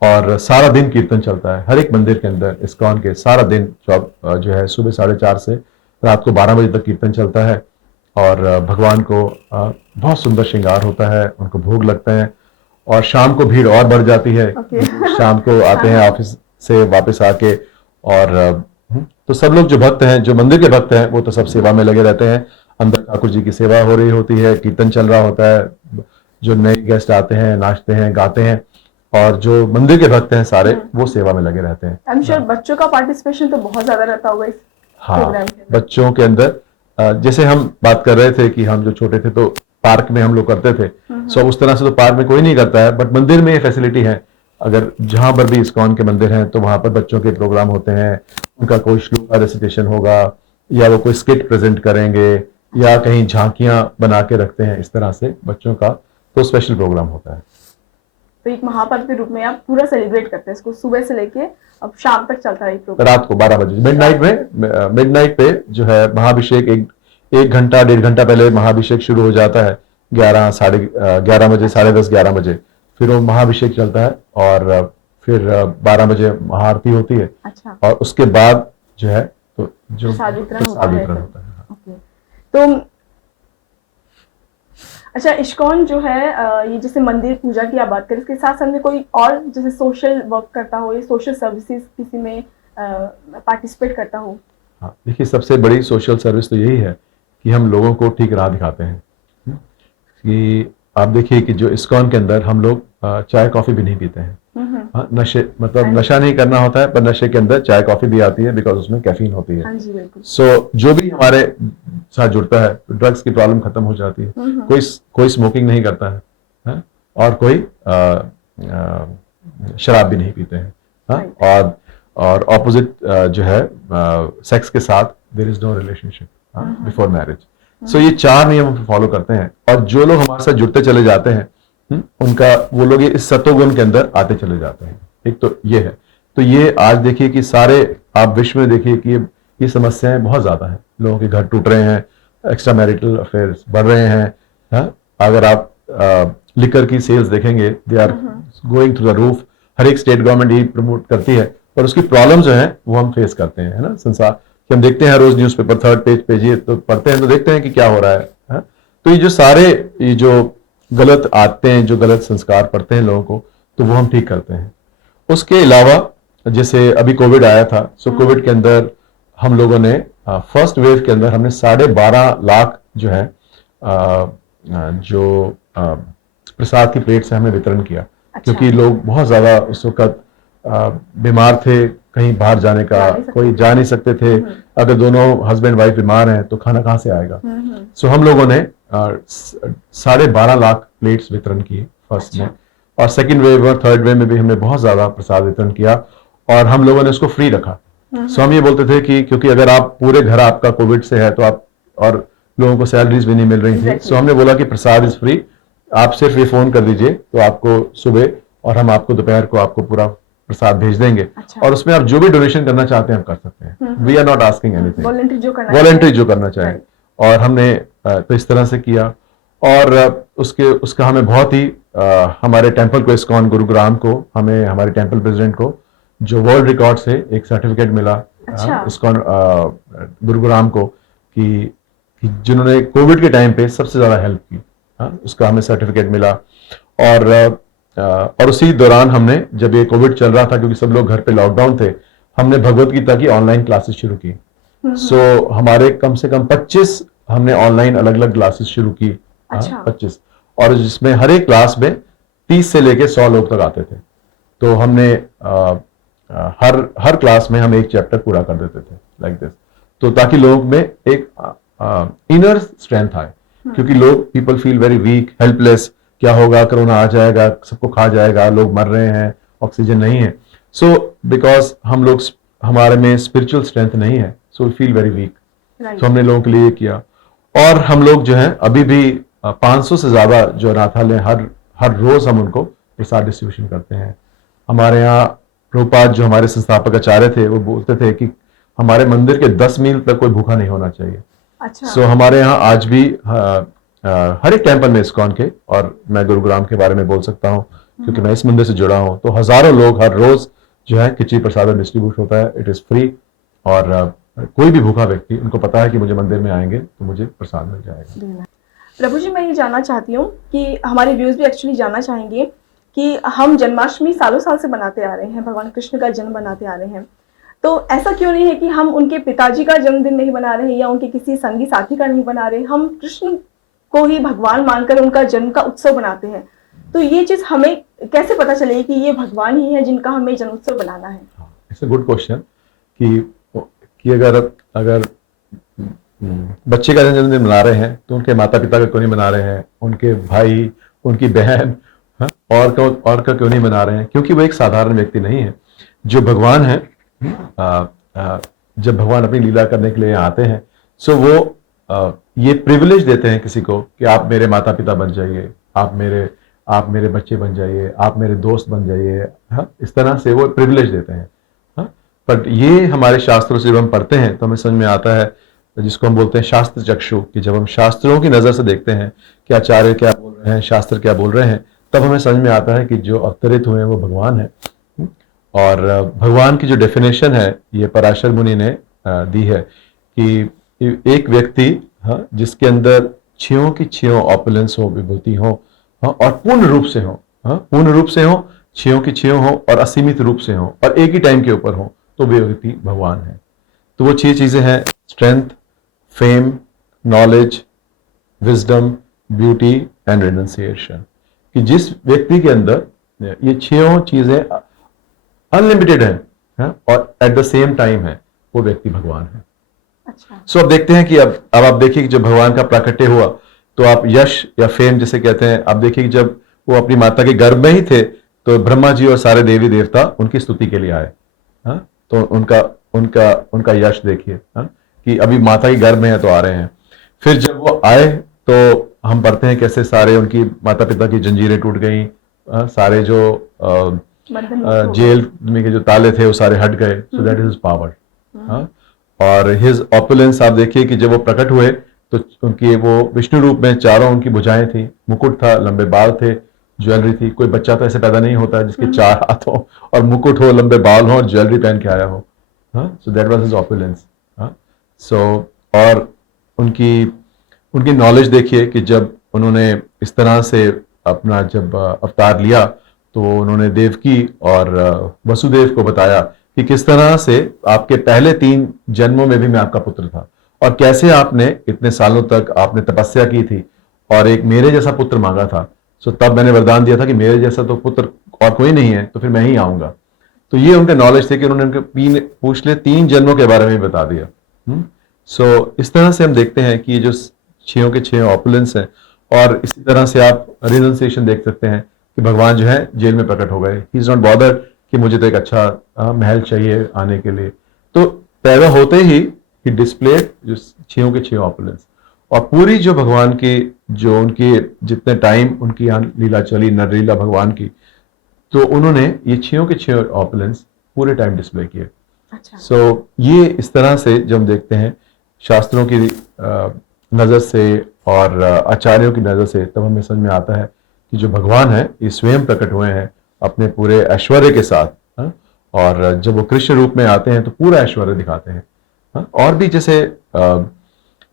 और सारा दिन कीर्तन चलता है हर एक मंदिर के अंदर। इस्कॉन के सारा दिन जो है सुबह 4:30 से रात को 12 बजे तक कीर्तन चलता है और भगवान को बहुत सुंदर श्रृंगार होता है, उनको भोग लगते हैं और शाम को भीड़ और बढ़ जाती है। शाम को आते हैं ऑफिस से वापस आके और तो सब लोग जो भक्त हैं, जो मंदिर के भक्त हैं, वो तो सब सेवा में लगे रहते हैं। अंदर ठाकुर जी की सेवा हो रही होती है, कीर्तन चल रहा होता है, जो नए गेस्ट आते हैं नाचते हैं गाते हैं और जो मंदिर के भक्त हैं सारे वो सेवा में लगे रहते हैं। आई एम श्योर बच्चों का पार्टिसिपेशन तो बहुत ज्यादा रहता होगा इस प्रोग्राम के अंदर। बच्चों के अंदर जैसे हम बात कर रहे थे कि हम जो छोटे थे तो पार्क में हम लोग करते थे, सो उस तरह से तो पार्क में कोई नहीं करता है, बट मंदिर में ये फैसिलिटी है। अगर जहां पर भी इस्कॉन के मंदिर हैं तो वहां पर बच्चों के प्रोग्राम होते हैं, उनका कोई श्लोक का रेसिटेशन होगा या वो कोई स्किट प्रेजेंट करेंगे या कहीं झांकियां बना के रखते हैं, इस तरह से बच्चों का तो स्पेशल प्रोग्राम होता है। तो एक महापर्व के रूप में आप पूरा सेलिब्रेट करते हैं इसको, सुबह से लेके अब शाम तक चलता है प्रोग्राम। रात को 12 बजे मिडनाइट पे जो है महाभिषेक, एक घंटा 1.5 घंटा पहले महाभिषेक शुरू हो जाता है। 11, 11:30 10:30 11 बजे फिर वो महाभिषेक चलता है और फिर 12 बजे महाआरती होती है। अच्छा। और उसके बाद जो है तो जो प्रसाद वितरण प्रसाद वितरण होता है। ओके। तो अच्छा, इस्कॉन जो है ये जैसे मंदिर पूजा की आप बात करें, इसके साथ साथ में कोई और जैसे सोशल वर्क करता हो या सोशल सर्विसेज किसी में पार्टिसिपेट करता हो? हाँ, देखिए सबसे बड़ी सोशल सर्विस तो यही है कि हम लोगों को ठीक राह दिखाते हैं। कि आप देखिए कि जो इस्कॉन के अंदर हम लोग चाय कॉफी भी नहीं पीते हैं। हाँ, नशे मतलब नशा नहीं करना होता है, पर नशे के अंदर चाय कॉफी भी आती है बिकॉज उसमें कैफीन होती है। हाँ जी बिल्कुल। सो जो भी हमारे साथ जुड़ता है तो ड्रग्स की प्रॉब्लम खत्म हो जाती है। कोई स्मोकिंग नहीं करता है, हाँ? और कोई शराब भी नहीं पीते हैं, हाँ? Right. और ऑपोजिट जो है सेक्स के साथ there is no relationship before marriage. So ये 4 नियम हम फॉलो करते हैं, और जो लोग हमारे साथ जुड़ते चले जाते हैं उनका वो लोग इस सतोगुण के अंदर आते चले जाते हैं। एक तो ये है। तो ये आज देखिए कि सारे आप विश्व में देखिए कि ये समस्याएं बहुत ज्यादा हैं, लोगों के घर टूट रहे हैं, एक्स्ट्रा मैरिटल अफेयर्स बढ़ रहे हैं, हाँ? अगर आप लिकर की सेल्स देखेंगे they are going through the roof. हर एक स्टेट गवर्नमेंट यही प्रमोट करती है, और उसकी प्रॉब्लम जो है वो हम फेस करते हैं, है ना, संसार कि हम देखते हैं रोज न्यूज़पेपर थर्ड पेज पे ये तो पढ़ते हैं तो देखते हैं कि क्या हो रहा है, हाँ? तो ये जो गलत आदतें, जो गलत संस्कार पड़ते हैं लोगों को, तो वो हम ठीक करते हैं। उसके अलावा जैसे अभी कोविड आया था, सो कोविड के अंदर हम लोगों ने फर्स्ट वेव के अंदर हमने 12.5 लाख जो है जो प्रसाद की प्लेट से हमें वितरण किया। क्योंकि लोग बहुत ज्यादा उस वक्त बीमार थे, कहीं बाहर जाने का कोई जा नहीं सकते थे। अगर दोनों हस्बैंड वाइफ बीमार हैं तो खाना कहाँ से आएगा। सो हम लोगों ने 12.5 लाख प्लेट्स वितरण किए फर्स्ट में, और सेकंड वेव और थर्ड वेव में भी हमने बहुत ज्यादा प्रसाद वितरण किया, और हम लोगों ने उसको फ्री रखा। सो हम ये बोलते थे कि क्योंकि अगर आप पूरे घर आपका कोविड से है तो आप, और लोगों को सैलरीज भी नहीं मिल रही थी, सो हमने बोला कि प्रसाद इज फ्री, आप सिर्फ ये फोन कर दीजिए तो आपको सुबह और हम आपको दोपहर को आपको पूरा प्रसाद भेज देंगे। और उसमें आप जो भी डोनेशन करना चाहते हैं आप कर सकते हैं। We are not asking anything, voluntary जो करना चाहें। और हमने तो इस तरह से किया, और उसका हमें बहुत ही हमारे टेंपल को, इस्कॉन गुरुग्राम को, हमें हमारे टेंपल प्रेसिडेंट को जो वर्ल्ड रिकॉर्ड से एक सर्टिफिकेट मिला इस्कॉन गुरुग्राम को कि जिन्होंने कोविड के टाइम पे सबसे ज्यादा हेल्प की, उसका हमें सर्टिफिकेट मिला। और उसी दौरान हमने, जब ये कोविड चल रहा था, क्योंकि सब लोग घर पे लॉकडाउन थे, हमने भगवत गीता की ऑनलाइन क्लासेस शुरू की। सो हमारे कम से कम 25 हमने ऑनलाइन अलग अलग क्लासेस शुरू की। 25, और जिसमें हर एक क्लास में 30 से लेके 100 लोग तक आते थे। तो हमने हर क्लास में हम एक चैप्टर पूरा कर देते थे लाइक दिस, तो ताकि लोगों में एक इनर स्ट्रेंथ आए। क्योंकि लोग, people feel very week, helpless, क्या होगा, कोरोना आ जाएगा, सबको खा जाएगा, लोग मर रहे हैं, ऑक्सीजन नहीं है। सो बिकॉज हमारे में स्पिरिचुअल स्ट्रेंथ नहीं है, so we feel very weak. तो हमने लोगों के लिए किया। और हम लोग जो है अभी भी 500 से ज्यादा जो अनाथालय, हर रोज हम उनको प्रसाद डिस्ट्रीब्यूशन करते हैं। हमारे यहाँ प्रभुपाद जो हमारे संस्थापक आचार्य थे, वो बोलते थे कि हमारे मंदिर के 10 मील तक कोई भूखा नहीं होना चाहिए। सो हमारे यहाँ आज भी हर एक टेंपल में इस्कॉन के, और मैं गुरुग्राम के बारे में बोल सकता हूँ क्योंकि मैं इस मंदिर से जुड़ा हूँ, तो हजारों लोग हर रोज जो है खिचड़ी प्रसाद डिस्ट्रीब्यूट होता है। इट इज फ्री, और कोई भी भूखा व्यक्ति, उनको पता है कि मुझे मंदिर में आएंगे तो मुझे प्रसाद मिल जाएगा। प्रभु जी, मैं ये जानना चाहती हूँ कि हमारे व्यूज भी एक्चुअली जानना चाहेंगे कि हम जन्माष्टमी सालों साल से बनाते आ रहे हैं, भगवान कृष्ण का जन्म बनाते आ रहे हैं, तो ऐसा क्यों नहीं है कि हम उनके पिताजी का जन्मदिन नहीं बना रहे या उनके किसी संगी साथी का नहीं बना रहे, हम कृष्ण को ही भगवान मानकर उनका जन्म का उत्सव बनाते हैं। तो ये चीज हमें कैसे पता चलेगी कि ये भगवान ही है जिनका हमें जन्म उत्सव बनाना है? इट्स अ गुड क्वेश्चन कि अगर बच्चे का जन्मदिन मना रहे हैं तो उनके माता पिता का क्यों नहीं मना रहे हैं, उनके भाई, उनकी बहन, और का क्यों नहीं मना रहे हैं? क्योंकि वो एक साधारण व्यक्ति नहीं है। जो भगवान है, जब भगवान अपनी लीला करने के लिए आते हैं, सो वो ये प्रिविलेज देते हैं किसी को कि आप मेरे माता पिता बन जाइए, आप मेरे बच्चे बन जाइए, आप मेरे दोस्त बन जाइए। इस तरह से वो प्रिविलेज देते हैं। पर ये हमारे शास्त्रों से जब हम पढ़ते हैं तो हमें समझ में आता है, जिसको हम बोलते हैं शास्त्र चक्षु, कि जब हम शास्त्रों की नजर से देखते हैं कि आचार्य क्या बोल रहे हैं, शास्त्र क्या बोल रहे हैं, तब हमें समझ में आता है कि जो अवतरित हुए हैं वो भगवान है। और भगवान की जो डेफिनेशन है ये पराशर मुनि ने दी है कि एक व्यक्ति, जिसके अंदर छियों की छियों ऑपुलेंस हो, विभूति हो, और पूर्ण रूप से हो, छियों की छियों हो, और असीमित रूप से हो, और एक ही टाइम के ऊपर हो, तो वे व्यक्ति भगवान है। तो वो 6 चीजें हैं: strength, fame, knowledge, wisdom, beauty and renunciation. कि जिस व्यक्ति के अंदर ये छह चीजें अनलिमिटेड हैं और एट द सेम टाइम है वो व्यक्ति भगवान है। अच्छा। सो अब देखते हैं कि अब आप देखिए कि जब भगवान का प्राकट्य हुआ तो आप यश या फेम जिसे कहते हैं, आप देखिए कि जब वो अपनी माता के गर्भ में ही थे तो ब्रह्मा जी और सारे देवी देवता उनकी स्तुति के लिए आए। हाँ, तो उनका उनका उनका यश देखिए, हाँ, कि अभी माता के गर्भ में है तो आ रहे हैं। फिर जब वो आए तो हम पढ़ते हैं कैसे सारे उनकी माता पिता की जंजीरें टूट गई, सारे जो जेल में के जो ताले थे वो सारे हट गए। So that is power. और हिज ऑपुलेंस आप देखिए कि जब वो प्रकट हुए तो उनकी वो विष्णु रूप में चारों उनकी भुजाएं थी, मुकुट था, लंबे बाल थे, ज्वेलरी थी। कोई बच्चा तो ऐसे पैदा नहीं होता जिसके चार हाथ हो और मुकुट हो, लंबे बाल हो और ज्वेलरी पहन के आया हो। So that was his opulence. So और उनकी उनकी नॉलेज देखिए कि जब उन्होंने इस तरह से अपना जब अवतार लिया तो उन्होंने देवकी और वसुदेव को बताया कि किस तरह से आपके पहले 3 जन्मों में भी मैं आपका पुत्र था और कैसे आपने इतने सालों तक आपने तपस्या की थी और एक मेरे जैसा पुत्र मांगा था। सो तब मैंने वरदान दिया था कि मेरे जैसा तो पुत्र और कोई नहीं है, तो फिर मैं ही आऊंगा। तो ये उनके नॉलेज थे कि उन्होंने उनके पूछ ले 3 जन्मों के बारे में बता दिया। सो इस तरह से हम देखते हैं कि ये जो 6 के 6 ऑपुलेंस हैं। और इसी तरह से आप रिनंसिएशन देख सकते हैं कि भगवान जो है जेल में प्रकट हो गए। ही इज नॉट बॉदर कि मुझे तो एक अच्छा महल चाहिए आने के लिए। तो पैदा होते ही डिस्प्लेड जो 6 के 6 ऑपुलेंस। और पूरी जो भगवान की जो उनकी जितने टाइम उनकी यहाँ लीला चली, नरलीला भगवान की, तो उन्होंने ये 6 के 6 ऑपुलेंस पूरे टाइम डिस्प्ले किए। अच्छा। सो ये इस तरह से जब हम देखते हैं शास्त्रों की नजर से और आचार्यों की नजर से, तब हमें समझ में आता है कि जो भगवान है ये स्वयं प्रकट हुए हैं अपने पूरे ऐश्वर्य के साथ। और जब वो कृष्ण रूप में आते हैं तो पूरा ऐश्वर्य दिखाते हैं। और भी जैसे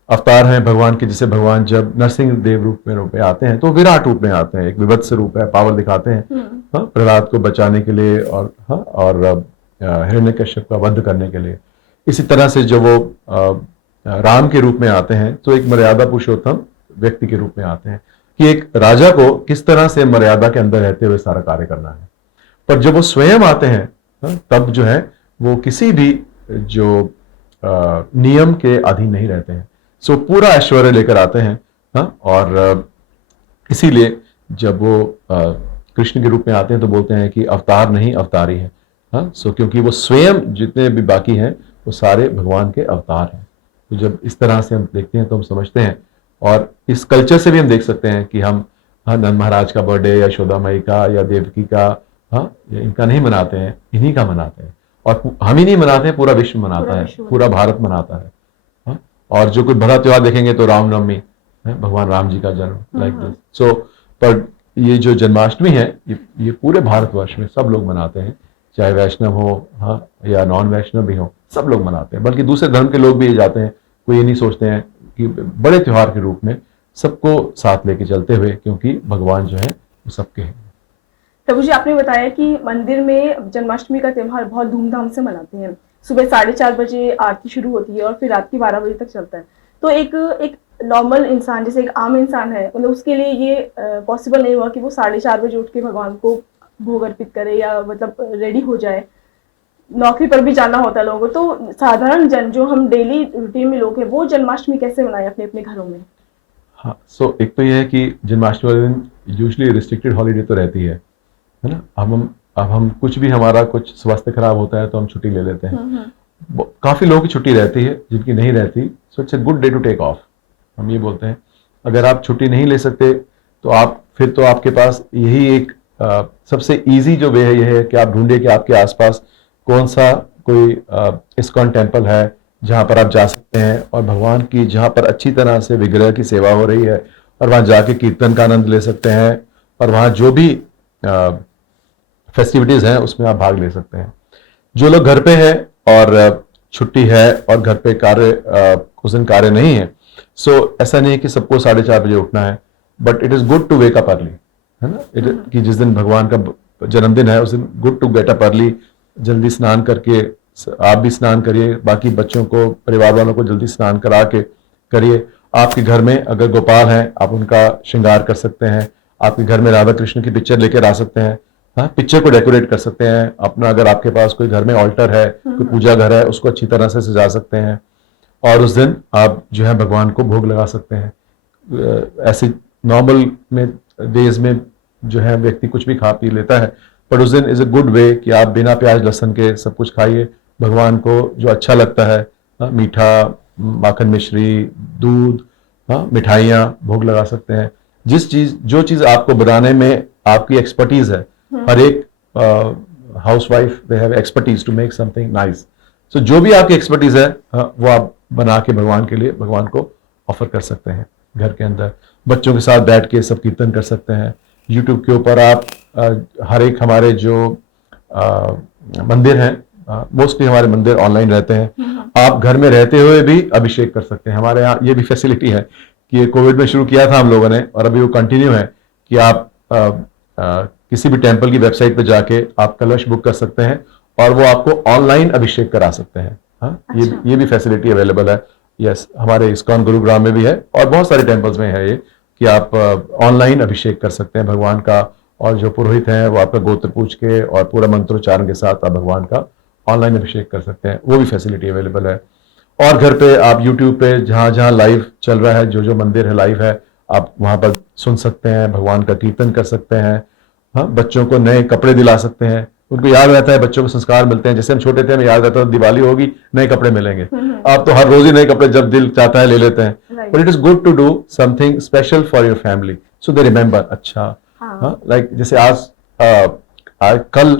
अवतार हैं भगवान के, जैसे भगवान जब नरसिंह देव रूप में आते हैं तो विराट रूप में आते हैं, एक विभत्स रूप है, पावर दिखाते हैं प्रहलाद को बचाने के लिए और हिरण्यकश्यप का वध करने के लिए। इसी तरह से जब वो राम के रूप में आते हैं तो एक मर्यादा पुरुषोत्तम व्यक्ति के रूप में आते हैं कि एक राजा को किस तरह से मर्यादा के अंदर रहते हुए सारा कार्य करना है। पर जब वो स्वयं आते हैं तब जो है वो किसी भी जो नियम के अधीन नहीं रहते हैं। सो पूरा ऐश्वर्य लेकर आते हैं। और इसीलिए जब वो कृष्ण के रूप में आते हैं तो बोलते हैं कि अवतार नहीं अवतारी है। सो क्योंकि वो स्वयं जितने भी बाकी हैं वो सारे भगवान के अवतार हैं। तो जब इस तरह से हम देखते हैं तो हम समझते हैं, और इस कल्चर से भी हम देख सकते हैं कि हम नंद महाराज का बर्थडे या यशोदा माई का या देवकी का इनका नहीं मनाते हैं, इन्हीं का मनाते हैं। और हम ही नहीं मनाते हैं, पूरा विश्व मनाता है, पूरा भारत मनाता है। और जो कोई बड़ा त्योहार देखेंगे तो रामनवमी, भगवान राम जी का जन्म, लाइक दिस। सो पर ये जो जन्माष्टमी है ये पूरे भारतवर्ष में सब लोग मनाते हैं, चाहे वैष्णव हो या नॉन वैष्णव भी हो, सब लोग मनाते हैं। बल्कि दूसरे धर्म के लोग भी ये जाते हैं, कोई ये नहीं सोचते हैं कि बड़े त्योहार के रूप में सबको साथ लेके चलते हुए, क्योंकि भगवान जो है वो सबके हैं। प्रभु जी, आपने बताया कि मंदिर में जन्माष्टमी का त्योहार बहुत धूमधाम से मनाते हैं। सुबह 4:30 बजे आरती शुरू होती है और फिर रात के 12 बजे तक चलता है। तो एक नॉर्मल इंसान, जैसे एक आम इंसान है, मतलब उसके लिए ये पॉसिबल नहीं हुआ कि वो 4:30 बजे उठ के भगवान को भोग अर्पित करे या मतलब रेडी हो जाए। नौकरी पर भी जाना होता है लोगों को। तो साधारण जन जो हम डेली रूटीन में लोग हैं, वो जन्माष्टमी कैसे मनाए अपने अपने घरों में? हाँ, सो एक तो ये है कि जन्माष्टमी वाले दिन यूजुअली रिस्ट्रिक्टेड हॉलीडे तो रहती है ना। अब हम कुछ भी, हमारा कुछ स्वास्थ्य खराब होता है तो हम छुट्टी ले लेते हैं। काफी लोगों की छुट्टी रहती है, जिनकी नहीं रहती, so it's a good day to take off, हम ये बोलते हैं। अगर आप छुट्टी नहीं ले सकते तो आप फिर तो आपके पास यही एक सबसे इजी जो वे है ये है कि आप ढूंढिए कि आपके आसपास कौन सा कोई इस्कॉन टेम्पल है जहां पर आप जा सकते हैं और भगवान की जहां पर अच्छी तरह से विग्रह की सेवा हो रही है, और वहां जाके कीर्तन का आनंद ले सकते हैं, और वहां जो भी फेस्टिविटीज हैं उसमें आप भाग ले सकते हैं। जो लोग घर पे हैं और छुट्टी है और घर पे उस दिन कार्य नहीं है, सो ऐसा नहीं है कि सबको 4:30 बजे उठना है, but it is good to wake up early, है ना। कि जिस दिन भगवान का जन्मदिन है उस दिन good to get up early, जल्दी स्नान करके आप भी स्नान करिए, बाकी बच्चों को, परिवार वालों को जल्दी स्नान करा के करिए। आपके घर में अगर गोपाल हैं आप उनका श्रृंगार कर सकते हैं, आपके घर में राधा कृष्ण की पिक्चर लेकर आ सकते हैं, हाँ, पिक्चर को डेकोरेट कर सकते हैं अपना, अगर आपके पास कोई घर में ऑल्टर है, कोई पूजा घर है, उसको अच्छी तरह से सजा सकते हैं। और उस दिन आप जो है भगवान को भोग लगा सकते हैं। ऐसे नॉर्मल में डेज में जो है व्यक्ति कुछ भी खा पी लेता है, पर उस दिन इज अ गुड वे कि आप बिना प्याज लहसुन के सब कुछ खाइए, भगवान को जो अच्छा लगता है, मीठा, माखन मिश्री, दूध, मिठाइयाँ भोग लगा सकते हैं। जो चीज आपको बनाने में आपकी एक्सपर्टीज है, हर एक housewife they have expertise to make something nice. So जो भी आपकी एक्सपर्टीज है वो आप बना के भगवान के लिए भगवान को ऑफर कर सकते हैं। घर के अंदर बच्चों के साथ बैठ के सब कीर्तन कर सकते हैं। यूट्यूब के ऊपर आप हर एक हमारे जो मंदिर हैं, मोस्टली हमारे मंदिर ऑनलाइन रहते हैं, आप घर में रहते हुए भी अभिषेक कर सकते हैं। हमारे यहाँ ये भी फैसिलिटी है कि ये कोविड में शुरू किया था हम लोगों ने, और अभी वो कंटिन्यू है कि आप किसी भी टेम्पल की वेबसाइट पे जाके आप कलश बुक कर सकते हैं और वो आपको ऑनलाइन अभिषेक करा सकते हैं। हाँ, ये भी फैसिलिटी अवेलेबल है। यस, हमारे इस्कॉन गुरुग्राम में भी है और बहुत सारे टेम्पल्स में है ये कि आप ऑनलाइन अभिषेक कर सकते हैं भगवान का, और जो पुरोहित हैं वो आपका गोत्र पूछ के और पूरा मंत्रोच्चारण के साथ आप भगवान का ऑनलाइन अभिषेक कर सकते हैं। वो भी फैसिलिटी अवेलेबल है। और घर पे आप यूट्यूब पे जहां जहां लाइव चल रहा है, जो जो मंदिर है लाइव है, आप वहां पर सुन सकते हैं, भगवान का कीर्तन कर सकते हैं। हाँ, बच्चों को नए कपड़े दिला सकते हैं, उनको याद रहता है, बच्चों को संस्कार मिलते हैं। जैसे हम छोटे थे हमें याद रहता था दिवाली होगी नए कपड़े मिलेंगे, आप तो हर रोज ही नए कपड़े जब दिल चाहता है ले लेते हैं। But it is good to do something special for your family so they remember. अच्छा, हाँ, लाइक जैसे आज कल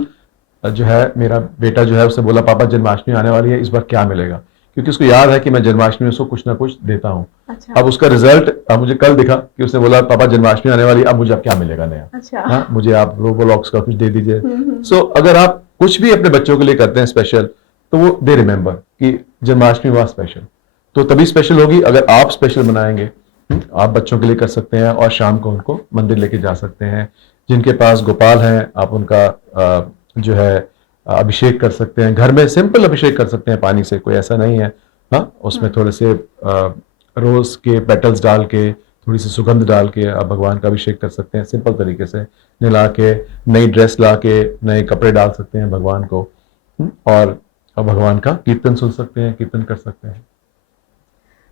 जो है मेरा बेटा जो है उसने बोला पापा जन्माष्टमी आने वाली है, इस बार क्या मिलेगा, क्योंकि उसको याद है कि मैं जन्माष्टमी में उसको कुछ ना कुछ देता हूँ। अच्छा। अब उसका रिजल्ट अब मुझे कल दिखा कि उसने बोला पापा जन्माष्टमी आने वाली है, अब मुझे अब क्या मिलेगा नया। अच्छा। हाँ, मुझे आप रोबोलॉक्स का कुछ दे दीजिए। सो अगर आप कुछ भी अपने बच्चों के लिए करते हैं स्पेशल, तो वो दे रिमेंबर कि जन्माष्टमी वह स्पेशल, तो तभी स्पेशल होगी अगर आप स्पेशल बनाएंगे। आप बच्चों के लिए कर सकते हैं और शाम को उनको मंदिर लेके जा सकते हैं। जिनके पास गोपाल हैं आप उनका जो है अभिषेक कर सकते हैं। घर में सिंपल अभिषेक कर सकते हैं पानी से, कोई ऐसा नहीं है। हाँ, उसमें थोड़े से रोज के पेटल्स डाल के, थोड़ी सी सुगंध डाल के आप भगवान का अभिषेक कर सकते हैं सिंपल तरीके से। नला के, नई ड्रेस ला के, नए कपड़े डाल सकते हैं भगवान को, और भगवान का कीर्तन सुन सकते हैं, कीर्तन कर सकते हैं।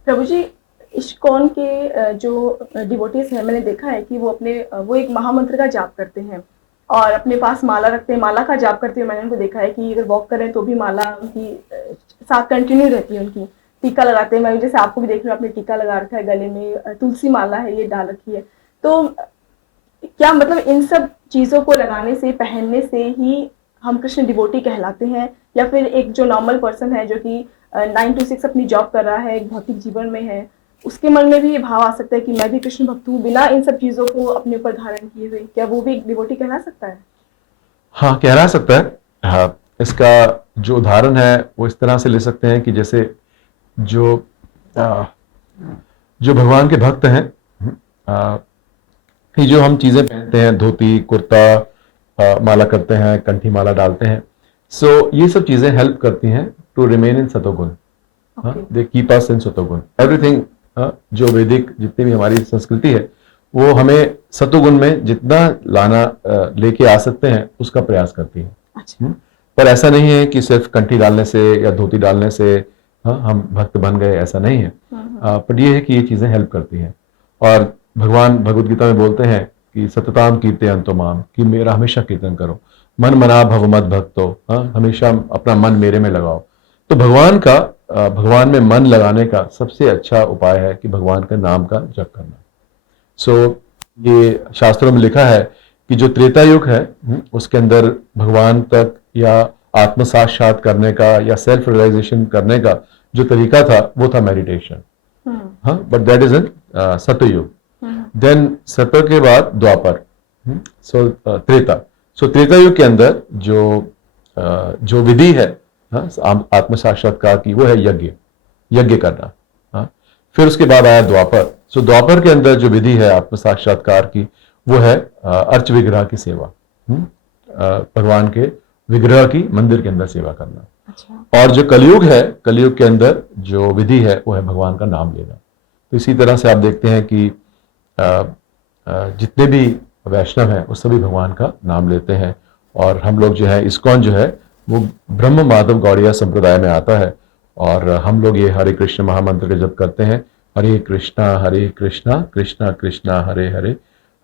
प्रभु जी, इस्कॉन के जो डिवोटीज हैं, मैंने देखा है कि वो एक महामंत्र का जाप करते हैं और अपने पास माला रखते हैं, माला का जाप करते हुए मैंने उनको देखा है कि अगर वॉक करें तो भी माला उनकी साथ कंटिन्यू रहती है उनकी। टीका लगाते हैं, मैं जैसे आपको भी देख रही हूँ, आपने टीका लगा रखा है, गले में तुलसी माला है ये डाल रखी है। तो क्या मतलब इन सब चीज़ों को लगाने से, पहनने से ही हम कृष्ण डिवोटी कहलाते हैं, या फिर एक जो नॉर्मल पर्सन है जो कि 9 to 6 अपनी जॉब कर रहा है, एक भौतिक जीवन में है, उसके मन में भी ये भाव आ सकता है कि मैं भी कृष्ण भक्त हूँ बिना इन सब चीजों को अपने ऊपर धारण किए हुए, क्या वो भी एक डिवोटी कहला सकता है? हाँ, कहला सकता है। हाँ, इसका जो उदाहरण है वो इस तरह से ले सकते हैं कि जैसे जो भगवान के भक्त हैं, ये जो हम चीजें पहनते हैं, धोती कुर्ता, माला करते हैं, कंठी माला डालते हैं, सो ये सब चीजें हेल्प करती हैं टू रिमेन इन सतोगुण। दे कीप अस इन सतोगुण। एवरीथिंग जो वैदिक जितनी भी हमारी संस्कृति है वो हमें सतोगुण में जितना लाना लेके आ सकते हैं उसका प्रयास करती है। अच्छा। पर ऐसा नहीं है कि सिर्फ कंठी डालने से या धोती डालने से हम भक्त बन गए, ऐसा नहीं है। पर ये है कि ये चीजें हेल्प करती हैं। और भगवान भगवद गीता में बोलते हैं कि सतताम कीर्तयन्तो माम, कि मेरा हमेशा कीर्तन करो, मन मना भव मद भक्तो, हमेशा अपना मन मेरे में लगाओ। तो भगवान में मन लगाने का सबसे अच्छा उपाय है कि भगवान के नाम का जप करना। सो ये शास्त्रों में लिखा है कि जो त्रेता युग है उसके अंदर भगवान तक या आत्म साक्षात करने का या सेल्फ रियलाइजेशन करने का जो तरीका था वो था मेडिटेशन। हाँ, बट दैट इज इन सतयुग। देन सत्य के बाद द्वापर, सो त्रेता। सो त्रेता युग के अंदर जो विधि है आत्म साक्षात्कार की, वो है यज्ञ करना। फिर उसके बाद आया द्वापर। सो द्वापर के अंदर जो विधि है आत्म साक्षात्कार की वो है अर्च विग्रह की सेवा, भगवान के विग्रह की मंदिर के अंदर सेवा करना। अच्छा। और जो कलयुग है, कलयुग के अंदर जो विधि है वो है भगवान का नाम लेना। तो इसी तरह से आप देखते हैं कि जितने भी वैष्णव हैं वो सभी भगवान का नाम लेते हैं और हम लोग जो है इस्कॉन जो है वो ब्रह्म माधव गौड़िया संप्रदाय में आता है। और हम लोग ये हरे कृष्ण महामंत्र के जप करते हैं, हरे कृष्णा कृष्णा कृष्णा हरे हरे,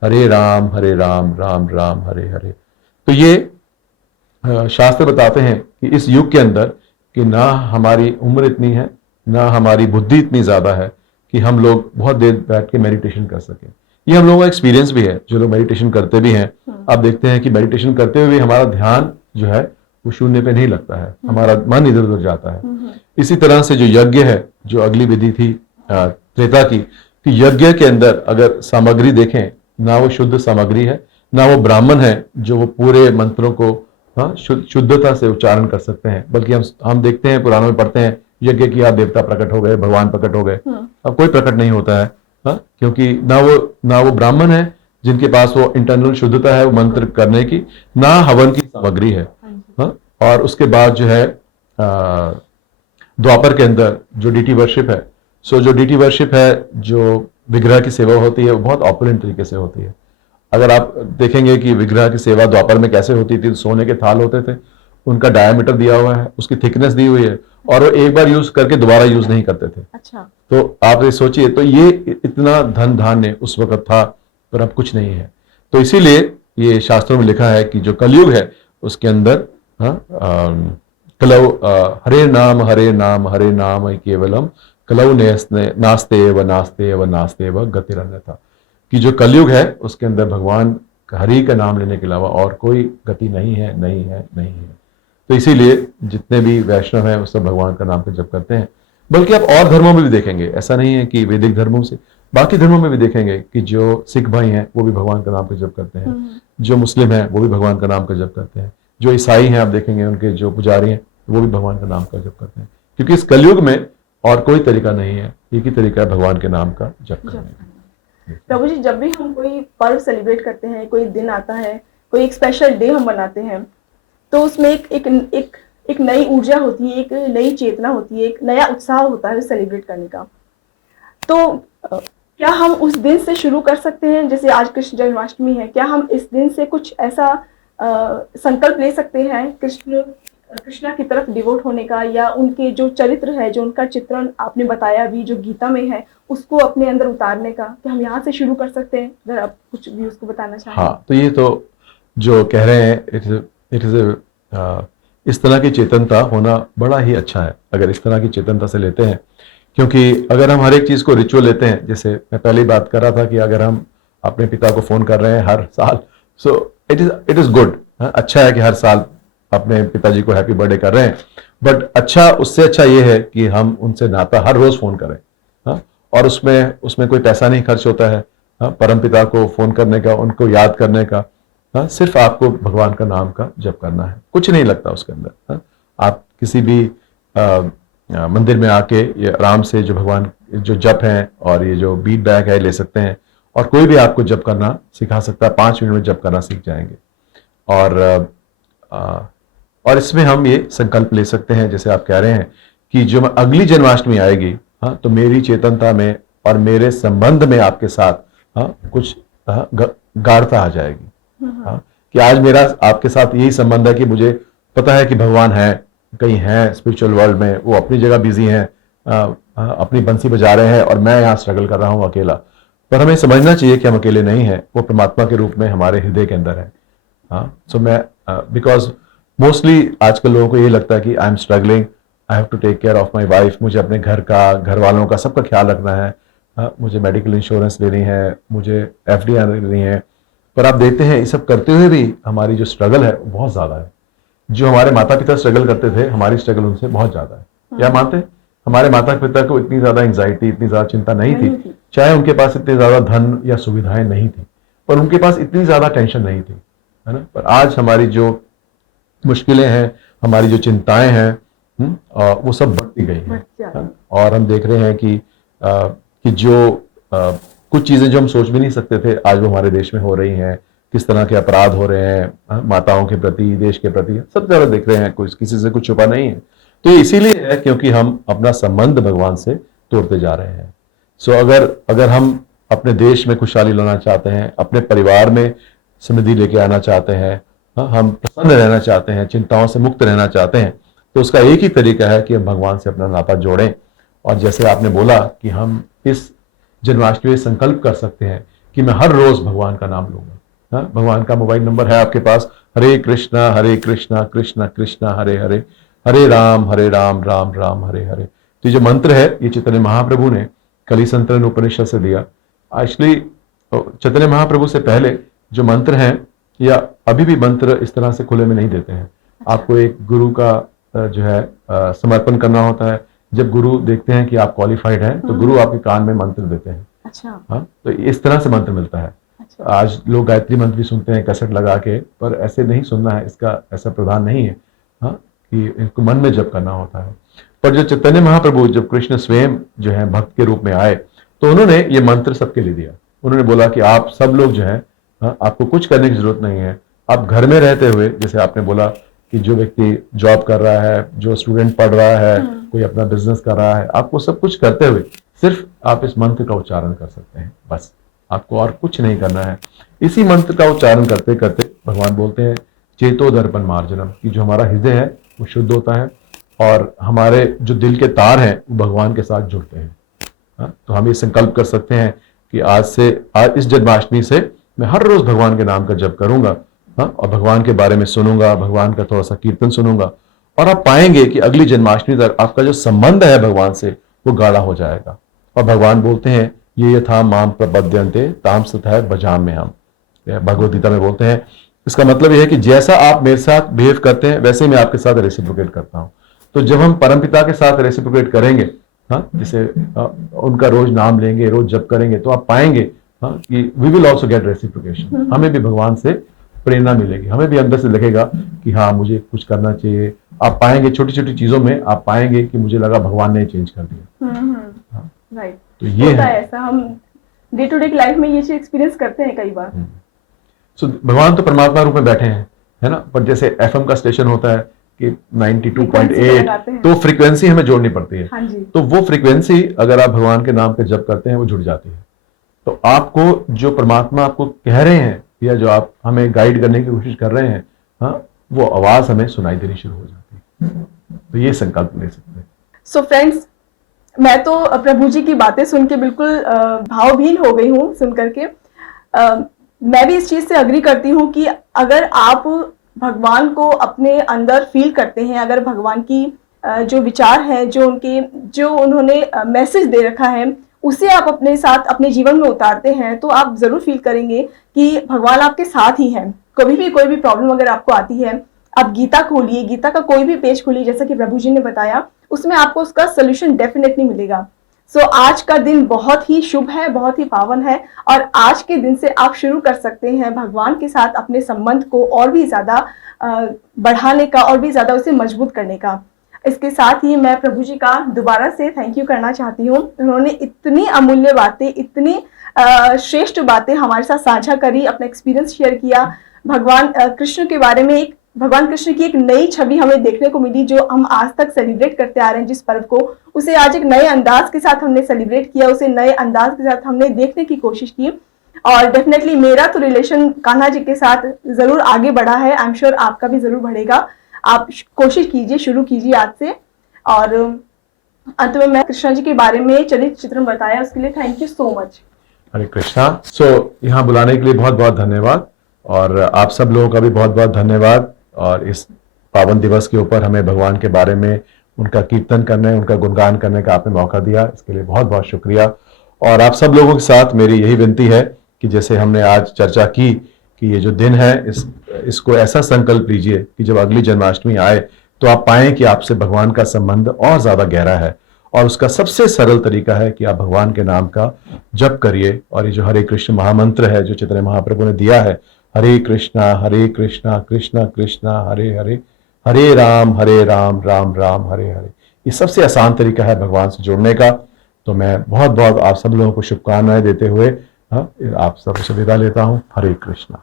हरे राम राम राम हरे हरे। तो ये शास्त्र बताते हैं कि इस युग के अंदर कि ना हमारी उम्र इतनी है, ना हमारी बुद्धि इतनी ज़्यादा है कि हम लोग बहुत देर बैठ के मेडिटेशन कर सकें। ये हम लोगों का एक्सपीरियंस भी है, जो लोग मेडिटेशन करते भी हैं। आप देखते हैं कि मेडिटेशन करते हुए हमारा ध्यान जो है वो शून्य पे नहीं लगता है, हमारा मन इधर उधर जाता है। इसी तरह से जो यज्ञ है, जो अगली विधि थी त्रेता की, कि यज्ञ के अंदर अगर सामग्री देखें, ना वो शुद्ध सामग्री है, ना वो ब्राह्मण है जो वो पूरे मंत्रों को शुद्धता से उच्चारण कर सकते हैं, बल्कि हम देखते हैं, पुराणों में पढ़ते हैं, यज्ञ किया, देवता प्रकट हो गए, भगवान प्रकट हो गए। अब कोई प्रकट नहीं होता है, क्योंकि ना वो ब्राह्मण है जिनके पास वो इंटरनल शुद्धता है वो मंत्र करने की, ना हवन की सामग्री है। और उसके बाद जो है द्वापर के अंदर जो डीटी वर्शिप है, जो डीटी वर्शिप है, जो विग्रह की सेवा होती है, वो बहुत ऑपुलेंट तरीके से होती है। अगर आप देखेंगे कि विग्रह की सेवा द्वापर में कैसे होती थी, सोने के थाल होते थे, उनका डायमीटर दिया हुआ है, उसकी थिकनेस दी हुई है, और वो एक बार यूज करके दोबारा यूज नहीं करते थे। अच्छा। तो आप ये सोचिए, तो ये इतना धन धान्य उस वक्त था, पर अब कुछ नहीं है। तो इसीलिए ये शास्त्रों में लिखा है कि जो कलयुग है उसके अंदर कलौ हरे नाम केवलम कलौ नास्ते व गतिरन्यथा, कि जो कलयुग है उसके अंदर भगवान हरि का नाम लेने के अलावा और कोई गति नहीं है। तो इसीलिए जितने भी वैष्णव हैं वो सब भगवान का नाम का जप करते हैं। बल्कि आप और धर्मों में भी देखेंगे, ऐसा नहीं है कि वैदिक धर्मों से, बाकी धर्मों में भी देखेंगे कि जो सिख भाई हैं वो भी भगवान का नाम का जप करते हैं, जो मुस्लिम हैं वो भी भगवान का नाम का जप करते हैं, जो ईसाई हैं आप देखेंगे उनके जो पुजारी हैं वो भी भगवान का नाम का जप करते हैं। क्योंकि इस कलयुग में और कोई तरीका नहीं है, एक ही तरीका है भगवान के नाम का जप करने का। प्रभु जी, जब भी हम कोई पर्व सेलिब्रेट करते हैं, कोई दिन आता है, कोई एक स्पेशल डे हम बनाते हैं, तो उसमें एक नई ऊर्जा होती है, एक नई चेतना होती है, एक नया उत्साह होता है सेलिब्रेट करने का। तो क्या हम उस दिन से शुरू कर सकते हैं? जैसे आज कृष्ण जन्माष्टमी है, क्या हम इस दिन से कुछ ऐसा संकल्प ले सकते हैं कृष्णा की तरफ डिवोट होने का, या उनके जो चरित्र है, जो उनका चित्रण आपने बताया अभी जो गीता में है, उसको अपने अंदर उतारने का, कि हम यहाँ से शुरू कर सकते हैं? अगर आप कुछ भी उसको बताना चाहें। हाँ, तो ये तो जो कह रहे हैं, इट इज इस तरह की चेतनता होना बड़ा ही अच्छा है, अगर इस तरह की चेतनता से लेते हैं। क्योंकि अगर हम हर एक चीज को रिचुअल लेते हैं, जैसे मैं पहले ही बात कर रहा था कि अगर हम अपने पिता को फोन कर रहे हैं हर साल, सो इट इज गुड, अच्छा है कि हर साल अपने पिताजी को हैप्पी बर्थडे कर रहे हैं, बट अच्छा, उससे अच्छा ये है कि हम उनसे नाता हर रोज फोन करें। और उसमें कोई पैसा नहीं खर्च होता है, परम पिता को फोन करने का, उनको याद करने का, सिर्फ आपको भगवान का नाम का जप करना है, कुछ नहीं लगता उसके अंदर। आप किसी भी मंदिर में आके ये आराम से जो भगवान जो जप है और ये जो बीट बैग है ले सकते हैं, और कोई भी आपको जप करना सिखा सकता है, 5 मिनट में जप करना सीख जाएंगे। और इसमें हम ये संकल्प ले सकते हैं, जैसे आप कह रहे हैं कि जो अगली जन्माष्टमी आएगी, तो मेरी चेतनता में और मेरे संबंध में आपके साथ कुछ गाढ़ता आ जाएगी। कि आज मेरा आपके साथ यही संबंध है कि मुझे पता है कि भगवान है, कहीं है स्पिरिचुअल वर्ल्ड में, वो अपनी जगह बिजी हैं, अपनी बंसी बजा रहे हैं, और मैं यहाँ स्ट्रगल कर रहा हूँ अकेला। पर हमें समझना चाहिए कि हम अकेले नहीं हैं, वो परमात्मा के रूप में हमारे हृदय के अंदर है। सो मैं बिकॉज मोस्टली आजकल लोगों को ये लगता है कि I am struggling, I have to take care of my wife, मुझे अपने घर का, घर वालों का, सबका ख्याल रखना है, मुझे मेडिकल इंश्योरेंस लेनी है, मुझे FD लेनी है। पर आप देखते हैं ये सब करते हुए भी हमारी जो स्ट्रगल है वो बहुत ज़्यादा है। जो हमारे माता पिता स्ट्रगल करते थे, हमारी स्ट्रगल उनसे बहुत ज़्यादा है। क्या मानते हैं? हमारे माता पिता को इतनी ज़्यादा एंग्जाइटी, इतनी ज़्यादा चिंता नहीं थी, चाहे उनके पास इतने ज़्यादा धन या सुविधाएं नहीं थी, पर उनके पास इतनी ज़्यादा टेंशन नहीं थी, है ना। पर आज हमारी जो मुश्किलें हैं, हमारी जो चिंताएं हैं, वो सब बढ़ती गई हैं। और हम देख रहे हैं कि जो कुछ चीजें जो हम सोच भी नहीं सकते थे, आज वो हमारे देश में हो रही हैं। किस तरह के अपराध हो रहे हैं माताओं के प्रति, देश के प्रति, सब जगह देख रहे हैं, कोई किसी से कुछ छुपा नहीं है। तो ये इसीलिए है क्योंकि हम अपना संबंध भगवान से तोड़ते जा रहे हैं। सो अगर हम अपने देश में खुशहाली लाना चाहते हैं, अपने परिवार में समृद्धि लेके आना चाहते हैं, हाँ, हम प्रसन्न रहना चाहते हैं, चिंताओं से मुक्त रहना चाहते हैं, तो उसका एक ही तरीका है कि हम भगवान से अपना नाता जोड़ें। और जैसे आपने बोला कि हम इस जन्माष्टमी में संकल्प कर सकते हैं कि मैं हर रोज भगवान का नाम लूंगा। हाँ, भगवान का मोबाइल नंबर है आपके पास, हरे कृष्णा कृष्णा कृष्णा हरे हरे, हरे राम राम राम हरे हरे। तो ये जो मंत्र है ये चैतन्य महाप्रभु ने कली संतरण उपनिषद से दिया। एक्चुअली चैतन्य महाप्रभु से पहले जो मंत्र हैं या अभी भी मंत्र इस तरह से खुले में नहीं देते हैं। आपको एक गुरु का जो है समर्पण करना होता है। जब गुरु देखते हैं कि आप क्वालिफाइड हैं तो गुरु आपके कान में मंत्र देते हैं। अच्छा। हाँ, तो इस तरह से मंत्र मिलता है। अच्छा। आज लोग गायत्री मंत्र भी सुनते हैं कैसेट लगा के, पर ऐसे नहीं सुनना है, इसका ऐसा प्रधान नहीं है। हाँ, कि इसको मन में जप करना होता है। पर जो चैतन्य महाप्रभु, जब कृष्ण स्वयं जो है भक्त के रूप में आए, तो उन्होंने ये मंत्र सबके लिए दिया। उन्होंने बोला कि आप सब लोग जो है, आपको कुछ करने की जरूरत नहीं है। आप घर में रहते हुए, जैसे आपने बोला कि जो व्यक्ति जॉब कर रहा है, जो स्टूडेंट पढ़ रहा है, कोई अपना बिजनेस कर रहा है, आपको सब कुछ करते हुए सिर्फ आप इस मंत्र का उच्चारण कर सकते हैं। बस आपको और कुछ नहीं करना है। इसी मंत्र का उच्चारण करते करते भगवान बोलते हैं चेतो दर्पण मार्जनम, कि जो हमारा हृदय है वो शुद्ध होता है और हमारे जो दिल के तार हैं वो भगवान के साथ जुड़ते हैं। तो हम ये संकल्प कर सकते हैं कि आज इस जन्माष्टमी से मैं हर रोज भगवान के नाम का जप करूंगा। और भगवान के बारे में सुनूंगा, भगवान का थोड़ा सा कीर्तन सुनूंगा, और आप पाएंगे कि अगली जन्माष्टमी तक आपका जो संबंध है भगवान से वो गाढ़ा हो जाएगा। और भगवान बोलते हैं ये यथा माम प्रपद्यन्ते ताम तथा भजाम में हम, भगवद गीता में बोलते हैं। इसका मतलब यह है कि जैसा आप मेरे साथ बिहेव करते हैं वैसे मैं आपके साथ रेसिप्रोकेट करता हूं। तो जब हम परमपिता के साथ रेसिप्रोकेट करेंगे, जैसे उनका रोज नाम लेंगे, रोज जप करेंगे, तो आप पाएंगे कि we will also get reciprocation. हमें भी भगवान से प्रेरणा मिलेगी, हमें भी अंदर से लगेगा कि हाँ मुझे कुछ करना चाहिए। आप पाएंगे छोटी छोटी चीजों में, आप पाएंगे कि मुझे लगा भगवान ने चेंज कर दिया। राइट। तो ये है ऐसा हम डे टू डे लाइफ में ये चीज एक्सपीरियंस करते हैं कई बार। सो भगवान तो परमात्मा रूप में बैठे हैं, है ना। पर जैसे एफएम का स्टेशन होता है कि 92.8, तो फ्रीक्वेंसी हमें जोड़नी पड़ती है। हाँ जी। तो वो फ्रीक्वेंसी अगर आप भगवान के नाम पे जप करते हैं वो जुड़ जाती है। तो आपको जो परमात्मा आपको कह रहे हैं या जो आप हमें गाइड करने की कोशिश कर रहे हैं, वो आवाज हमें सुनाई देनी शुरू हो जाती है। तो ये संकल्प ले सकते हैं। सो फ्रेंड्स, मैं तो प्रभु जी की बातें सुन के बिल्कुल भावभीन हो गई हूँ सुन करके। मैं भी इस चीज से अग्री करती हूँ कि अगर आप भगवान को अपने अंदर फील करते हैं, अगर भगवान की जो विचार है, जो उन्होंने मैसेज दे रखा है, उसे आप अपने साथ अपने जीवन में उतारते हैं, तो आप जरूर फील करेंगे कि भगवान आपके साथ ही हैं। कभी भी कोई भी प्रॉब्लम अगर आपको आती है, आप गीता खोलिए, गीता का कोई भी पेज खोलिए, जैसा कि प्रभु जी ने बताया, उसमें आपको उसका सोल्यूशन डेफिनेटली मिलेगा। सो आज का दिन बहुत ही शुभ है, बहुत ही पावन है, और आज के दिन से आप शुरू कर सकते हैं भगवान के साथ अपने संबंध को और भी ज्यादा बढ़ाने का, और भी ज्यादा उसे मजबूत करने का। इसके साथ ही मैं प्रभु जी का दोबारा से थैंक यू करना चाहती हूँ। उन्होंने इतनी अमूल्य बातें, इतनी श्रेष्ठ बातें हमारे साथ साझा करी, अपना एक्सपीरियंस शेयर किया। भगवान कृष्ण के बारे में, भगवान कृष्ण की एक नई छवि हमें देखने को मिली, जो हम आज तक सेलिब्रेट करते आ रहे हैं जिस पर्व को, उसे आज एक नए अंदाज के साथ हमने सेलिब्रेट किया, उसे नए अंदाज के साथ हमने देखने की कोशिश की। और डेफिनेटली मेरा तो रिलेशन कान्हा जी के साथ जरूर आगे बढ़ा है। आई एम श्योर आपका भी जरूर बढ़ेगा। आप कोशिश कीजिए, शुरू कीजिए आज से। और अंत में मैं कृष्णा जी के बारे में चरित्र चित्रण बताया, उसके लिए थैंक यू सो मच। हरे कृष्णा। सो यहाँ बुलाने के लिए बहुत बहुत धन्यवाद, और आप सब लोगों का भी बहुत बहुत धन्यवाद। और इस पावन दिवस के ऊपर हमें भगवान के बारे में, उनका कीर्तन करने, उनका गुणगान करने का आपने मौका दिया, इसके लिए बहुत बहुत शुक्रिया। और आप सब लोगों के साथ मेरी यही विनती है कि जैसे हमने आज चर्चा की कि ये जो दिन है, इसको ऐसा संकल्प लीजिए कि जब अगली जन्माष्टमी आए तो आप पाएं कि आपसे भगवान का संबंध और ज्यादा गहरा है। और उसका सबसे सरल तरीका है कि आप भगवान के नाम का जप करिए। और ये जो हरे कृष्ण महामंत्र है जो चैतन्य महाप्रभु ने दिया है, हरे कृष्णा कृष्णा कृष्णा हरे हरे, हरे राम राम राम हरे हरे, ये सबसे आसान तरीका है भगवान से जुड़ने का। तो मैं बहुत बहुत आप सब लोगों को शुभकामनाएं देते हुए आप सबसे विदा लेता हूँ। हरे कृष्णा।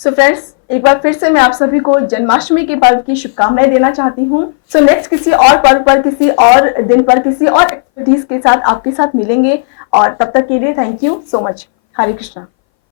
सो फ्रेंड्स, एक बार फिर से मैं आप सभी को जन्माष्टमी के पर्व की शुभकामनाएं देना चाहती हूँ। सो नेक्स्ट किसी और पर्व पर, किसी और दिन पर, किसी और एक्सपर्टीज के साथ आपके साथ मिलेंगे। और तब तक के लिए thank you so much. Hare Krishna.